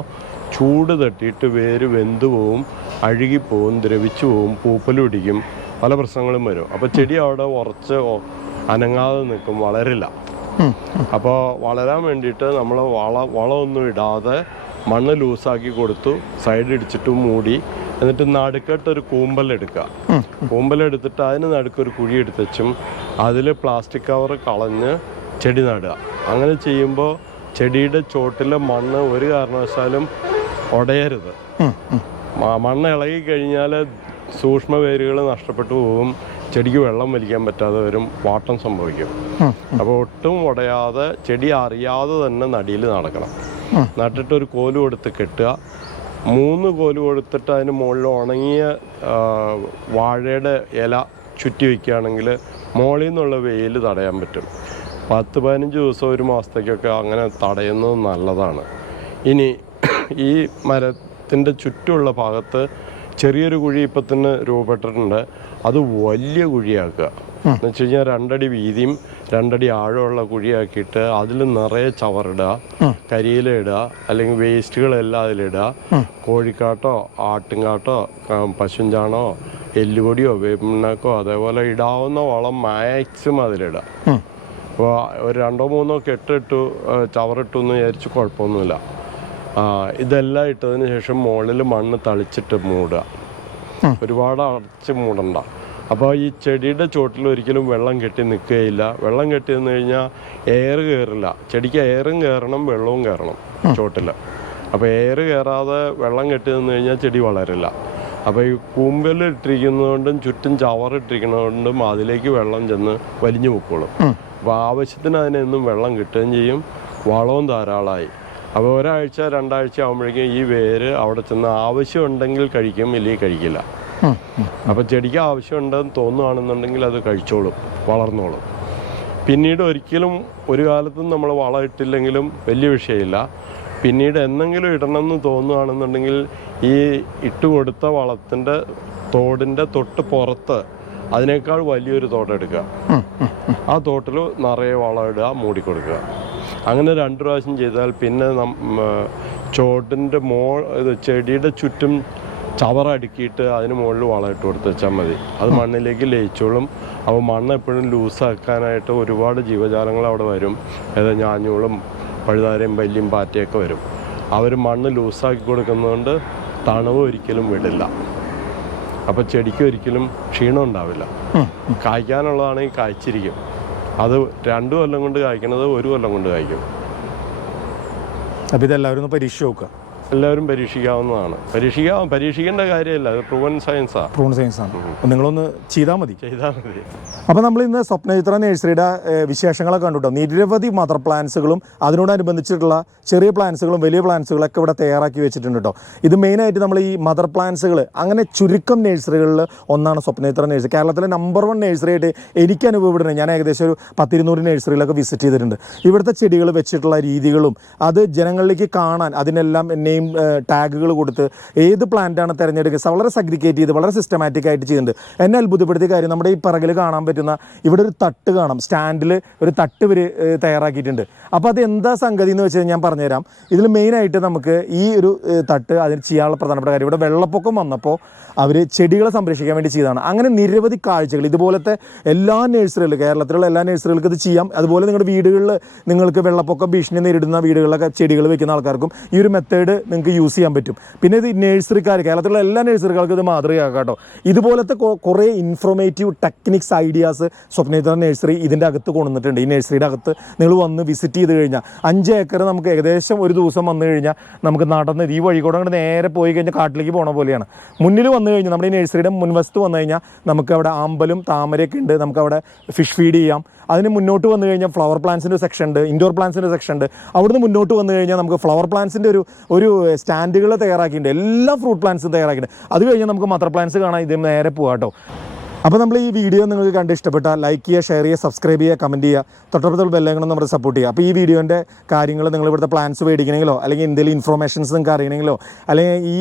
ചൂട് തട്ടിയിട്ട് വേര് വെന്തു പോവും, അഴുകിപ്പോവും, ദ്രവിച്ചു പോവും, പൂപ്പൽ പിടിക്കും, പല പ്രശ്നങ്ങളും വരും. അപ്പോൾ ചെടി അവിടെ ഉറച്ച് അനങ്ങാതെ നിൽക്കും, വളരില്ല. അപ്പോൾ വളരാൻ വേണ്ടിയിട്ട് നമ്മൾ വളമൊന്നും ഇടാതെ മണ്ണ് ലൂസാക്കി കൊടുത്തു, സൈഡ് ഇടിച്ചിട്ട് മൂടി, എന്നിട്ട് നടുക്കട്ടൊരു കൂമ്പലെടുക്കുക. കൂമ്പലെടുത്തിട്ട് അതിന് നടുക്കൊരു കുഴി എടുത്ത് വെച്ചും അതിൽ പ്ലാസ്റ്റിക് കവർ കളഞ്ഞ് ചെടി നടുക. അങ്ങനെ ചെയ്യുമ്പോൾ ചെടിയുടെ ചോട്ടിലെ മണ്ണ് ഒരു കാരണവശാലും ഉടയരുത്. മണ്ണ് ഇളകി കഴിഞ്ഞാൽ സൂക്ഷ്മ വേരുകൾ നഷ്ടപ്പെട്ടു പോകും, ചെടിക്ക് വെള്ളം വലിക്കാൻ പറ്റാതെ വരും, വാട്ടം സംഭവിക്കും. അപ്പോൾ ഒട്ടും ഉടയാതെ ചെടി അറിയാതെ തന്നെ നടിയിൽ നടക്കണം. നട്ടിട്ട് ഒരു കോല് കൊടുത്ത് കെട്ടുക. 3 കോല് കൊടുത്തിട്ട് അതിന് മുകളിൽ ഉണങ്ങിയ വാഴയുടെ ഇല ചുറ്റി വയ്ക്കുകയാണെങ്കിൽ മുകളിൽ നിന്നുള്ള വെയിൽ തടയാൻ പറ്റും. 10-15 ദിവസം, ഒരു മാസത്തേക്കൊക്കെ അങ്ങനെ തടയുന്നത് നല്ലതാണ്. ഇനി ഈ മരത്തിൻ്റെ ചുറ്റുമുള്ള ഭാഗത്ത് ചെറിയൊരു കുഴി ഇപ്പം തന്നെ രൂപപ്പെട്ടിട്ടുണ്ട്. അത് വലിയ കുഴിയാക്കുക. എന്ന് വെച്ച് കഴിഞ്ഞാൽ 2 അടി വീതിയും 2 അടി ആഴമുള്ള കുഴിയാക്കിയിട്ട് അതിൽ നിറയെ ചവറിടുക, കരിയില ഇടുക, അല്ലെങ്കിൽ വേസ്റ്റുകളെല്ലാം അതിലിടുക. കോഴിക്കാട്ടോ ആട്ടുംകാട്ടോ പശുഞ്ചാണോ എല്ലുപൊടിയോ വേപ്പിണ്ണാക്കോ അതേപോലെ ഇടാവുന്ന വളം മാക്സിമം അതിലിടുക. അപ്പോൾ ഒരു 2-3 കെട്ടിട്ടു ചവറിട്ടു എന്ന് വിചാരിച്ച് കുഴപ്പമൊന്നുമില്ല. ഇതെല്ലാം ഇട്ടതിന് ശേഷം മുകളിൽ മണ്ണ് തളിച്ചിട്ട് മൂടുക. ഒരുപാട് അടച്ച് മൂടണ്ട. അപ്പോൾ ഈ ചെടിയുടെ ചോട്ടിൽ ഒരിക്കലും വെള്ളം കെട്ടി നിൽക്കുകയില്ല. വെള്ളം കെട്ടി നിന്ന് കഴിഞ്ഞാൽ എയർ കയറില്ല. ചെടിക്ക് എയറും കയറണം, വെള്ളവും കയറണം ചോട്ടിൽ. അപ്പോൾ എയർ കയറാതെ വെള്ളം കെട്ടി നിന്ന് കഴിഞ്ഞാൽ ചെടി വളരില്ല. അപ്പോൾ ഈ കൂമ്പൽ ഇട്ടിരിക്കുന്നതുകൊണ്ടും ചുറ്റും ചവറിട്ടിരിക്കുന്നതുകൊണ്ടും അതിലേക്ക് വെള്ളം ചെന്ന് വലിഞ്ഞു പൊക്കോളും. അപ്പോൾ ആവശ്യത്തിന് അതിനെന്നും വെള്ളം കിട്ടുകയും ചെയ്യും, വളവും ധാരാളമായി. അപ്പോൾ 1-2 ആഴ്ച ആകുമ്പോഴേക്കും ഈ വേര് അവിടെ ചെന്ന് ആവശ്യമുണ്ടെങ്കിൽ കഴിക്കും, ഇല്ലെങ്കിൽ കഴിക്കില്ല. അപ്പോൾ ചെടിക്ക് ആവശ്യമുണ്ടെന്ന് തോന്നുകയാണെന്നുണ്ടെങ്കിൽ അത് കഴിച്ചോളും, വളർന്നോളും. പിന്നീട് ഒരിക്കലും ഒരു കാലത്തും നമ്മൾ വളം ഇട്ടില്ലെങ്കിലും വലിയ വിഷയമില്ല. പിന്നീട് എന്തെങ്കിലും ഇടണമെന്ന് തോന്നുകയാണെന്നുണ്ടെങ്കിൽ ഈ ഇട്ടുകൊടുത്ത വളത്തിൻ്റെ തോടിൻ്റെ തൊട്ട് പുറത്ത് അതിനേക്കാൾ വലിയൊരു തോടെടുക്കുക. ആ തോട്ടിൽ നിറയെ വളം ഇടുക, മൂടിക്കൊടുക്കുക. അങ്ങനെ 2 പ്രാവശ്യം ചെയ്താൽ പിന്നെ ചോട്ടിൻ്റെ ചെടിയുടെ ചുറ്റും ചവറടുക്കിയിട്ട് അതിന് മുകളിൽ വളം ഇട്ട് കൊടുത്ത് വെച്ചാൽ മതി. അത് മണ്ണിലേക്ക് ലയിച്ചോളും. അപ്പോൾ മണ്ണ് എപ്പോഴും ലൂസാക്കാനായിട്ട് ഒരുപാട് ജീവജാലങ്ങൾ അവിടെ വരും. അതായത് ഞാഞ്ഞൂളും പഴുതാരയും പല്ലിയും പാറ്റയൊക്കെ വരും. അവർ മണ്ണ് ലൂസാക്കി കൊടുക്കുന്നതുകൊണ്ട് തണുവ് ഒരിക്കലും വിടില്ല. അപ്പോൾ ചെടിക്ക് ഒരിക്കലും ക്ഷീണം ഉണ്ടാവില്ല. കായ്ക്കാനുള്ളതാണെങ്കിൽ കായ്ച്ചിരിക്കും. അത് 2 കൊല്ലം കൊണ്ട് കായ്ക്കുന്നത് 1 കൊല്ലം കൊണ്ട് കായ്ക്കും. അപ്പോൾ ഇതെല്ലാവരും ഒന്ന് പരീക്ഷിച്ച് നോക്കുക. എല്ലാവരും പരീക്ഷിക്കാവുന്നതാണ്. പരീക്ഷിക്കേണ്ട കാര്യമല്ല, അത് പ്രൂവൻ സയൻസാണ്. നിങ്ങളൊന്ന് ചെയ്താൽ മതി. അപ്പോൾ നമ്മൾ ഇന്ന് സ്വപ്നചിത്ര നഴ്സറിയുടെ വിശേഷങ്ങളൊക്കെ കണ്ടുട്ടോ. നിരവധി മദർ പ്ലാന്റ്സുകളും അതിനോടനുബന്ധിച്ചിട്ടുള്ള ചെറിയ പ്ലാന്റ്സുകളും വലിയ പ്ലാന്റ്സുകളൊക്കെ ഇവിടെ തയ്യാറാക്കി വെച്ചിട്ടുണ്ട് കേട്ടോ. ഇത് മെയിനായിട്ട് നമ്മൾ ഈ മദർ പ്ലാന്റ്സുകൾ അങ്ങനെ ചുരുക്കം നഴ്സറികളിൽ ഒന്നാണ് സ്വപ്നചിത്ര നഴ്സറി. കേരളത്തിലെ നമ്പർ 1 നഴ്സറി ആയിട്ട് എനിക്ക് അനുഭവപ്പെടുന്നത്. ഞാൻ ഏകദേശം ഒരു 10-200 നഴ്സറികളൊക്കെ വിസിറ്റ് ചെയ്തിട്ടുണ്ട്. ഇവിടുത്തെ ചെടികൾ വെച്ചിട്ടുള്ള രീതികളും അത് ജനങ്ങളിലേക്ക് കാണാൻ അതിനെല്ലാം നെയിം ടാഗുകൾ കൊടുത്ത് ഏത് പ്ലാന്റാണ് തിരഞ്ഞെടുക്കുക വളരെ സഗ്രിഗേറ്റ് ചെയ്ത് വളരെ സിസ്റ്റമാറ്റിക് ആയിട്ട് ചെയ്യുന്നുണ്ട്. എന്നെ അത്ഭുതപ്പെടുത്തിയ കാര്യം നമ്മുടെ ഈ പിറകിൽ കാണാൻ പറ്റുന്ന ഇവിടെ ഒരു തട്ട് കാണാം. സ്റ്റാൻഡിൽ ഒരു തട്ട് ഇവർ തയ്യാറാക്കിയിട്ടുണ്ട്. അപ്പോൾ അത് എന്താ സംഗതി എന്ന് വെച്ച് ഞാൻ പറഞ്ഞുതരാം. ഇതിൽ മെയിനായിട്ട് നമുക്ക് ഈ ഒരു തട്ട് അതിന് ചെയ്യാനുള്ള പ്രധാനപ്പെട്ട കാര്യം, ഇവിടെ വെള്ളപ്പൊക്കം വന്നപ്പോൾ അവർ ചെടികളെ സംരക്ഷിക്കാൻ വേണ്ടി ചെയ്തതാണ്. അങ്ങനെ നിരവധി കാഴ്ചകൾ ഇതുപോലത്തെ എല്ലാ നഴ്സറികളിലും കേരളത്തിലുള്ള എല്ലാ നഴ്സറികൾക്കും ഇത് ചെയ്യാം. അതുപോലെ നിങ്ങളുടെ വീടുകളിൽ നിങ്ങൾക്ക് വെള്ളപ്പൊക്ക ഭീഷണി നേരിടുന്ന വീടുകളിലൊക്കെ ചെടികൾ വെക്കുന്ന ആൾക്കാർക്കും ഈ ഒരു മെത്തേഡ് നിങ്ങൾക്ക് യൂസ് ചെയ്യാൻ പറ്റും. പിന്നെ ഇത് നഴ്സറിക്കാർ കേരളത്തിലുള്ള എല്ലാ നഴ്സറികൾക്കും ഇത് മാതൃകയാക്കാം കേട്ടോ. ഇതുപോലത്തെ കുറേ ഇൻഫോർമേറ്റീവ് ടെക്നിക്സ് ഐഡിയാസ് സ്വപ്നചിത്ര നഴ്സറി ഇതിൻ്റെ അകത്ത് കൊണ്ടുവന്നിട്ടുണ്ട്. ഈ നഴ്സറിയുടെ അകത്ത് നിങ്ങൾ വന്ന് വിസിറ്റ് ചെയ്ത് കഴിഞ്ഞാൽ 5 ഏക്കർ നമുക്ക് ഏകദേശം ഒരു ദിവസം വന്നു കഴിഞ്ഞാൽ നമുക്ക് നടന്ന് ഈ വഴികൂടെ അങ്ങോട്ട് നേരെ പോയി കഴിഞ്ഞാൽ കാട്ടിലേക്ക് പോണ പോലെയാണ്. മുന്നിൽ വന്നു കഴിഞ്ഞാൽ നമ്മുടെ ഈ നഴ്സറിയുടെ മുൻവശത്ത് വന്നു കഴിഞ്ഞാൽ നമുക്ക് അവിടെ ആമ്പലും താമരയൊക്കെ ഉണ്ട്. നമുക്കവിടെ ഫിഷ് ഫീഡ് ചെയ്യാം. അതിന് മുന്നോട്ട് വന്നു കഴിഞ്ഞാൽ ഫ്ലവർ പ്ലാന്റ്സിൻ്റെ സെക്ഷൻ ഉണ്ട്, ഇൻഡോർ പ്ലാന്റ്സിൻ്റെ സെക്ഷൻ ഉണ്ട്. അവിടുന്ന് മുന്നോട്ട് വന്നു കഴിഞ്ഞാൽ നമുക്ക് ഫ്ലവർ പ്ലാന്റ്സിൻ്റെ ഒരു സ്റ്റാൻഡുകൾ തയ്യാറാക്കിയിട്ടുണ്ട്, എല്ലാ ഫ്രൂട്ട് പ്ലാന്റ്സും തയ്യാറാക്കിയിട്ടുണ്ട്. അത് കഴിഞ്ഞാൽ നമുക്ക് മദർ പ്ലാന്റ്സ് കാണാൻ ഇത് നേരെ പോകാം കേട്ടോ. അപ്പോൾ നമ്മൾ ഈ വീഡിയോ നിങ്ങൾക്ക് കണ്ട് ഇഷ്ടപ്പെട്ടാൽ ലൈക്ക് ചെയ്യുക, ഷെയർ ചെയ്യുക, സബ്സ്ക്രൈബ് ചെയ്യുക, കമൻറ്റ് ചെയ്യുക, തൊട്ടടുത്തുള്ള ബെല്ലൈക്കൺ നമ്മുടെ സപ്പോർട്ട് ചെയ്യുക. അപ്പോൾ ഈ വീഡിയോൻ്റെ കാര്യങ്ങൾ നിങ്ങൾ ഇവിടുത്തെ പ്ലാന്റ്സ് മേടിക്കണമെങ്കിലോ അല്ലെങ്കിൽ എന്തെങ്കിലും ഇൻഫോർമേഷൻസ് നിങ്ങൾക്ക് അറിയണമെങ്കിലോ അല്ലെങ്കിൽ ഈ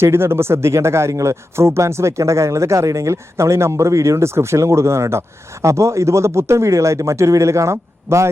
ചെടി നടുമ്പോൾ ശ്രദ്ധിക്കേണ്ട കാര്യങ്ങൾ, ഫ്രൂട്ട് പ്ലാന്റ്സ് വെക്കേണ്ട കാര്യങ്ങൾ ഇതൊക്കെ അറിയണമെങ്കിൽ നമ്മൾ ഈ നമ്പർ വീഡിയോയും ഡിസ്ക്രിപ്ഷനിലും കൊടുക്കുന്നതാണ് കേട്ടോ. അപ്പോൾ ഇതുപോലത്തെ പുത്തൻ വീഡിയോകളായിട്ട് മറ്റൊരു വീഡിയോയിൽ കാണാം. ബൈ.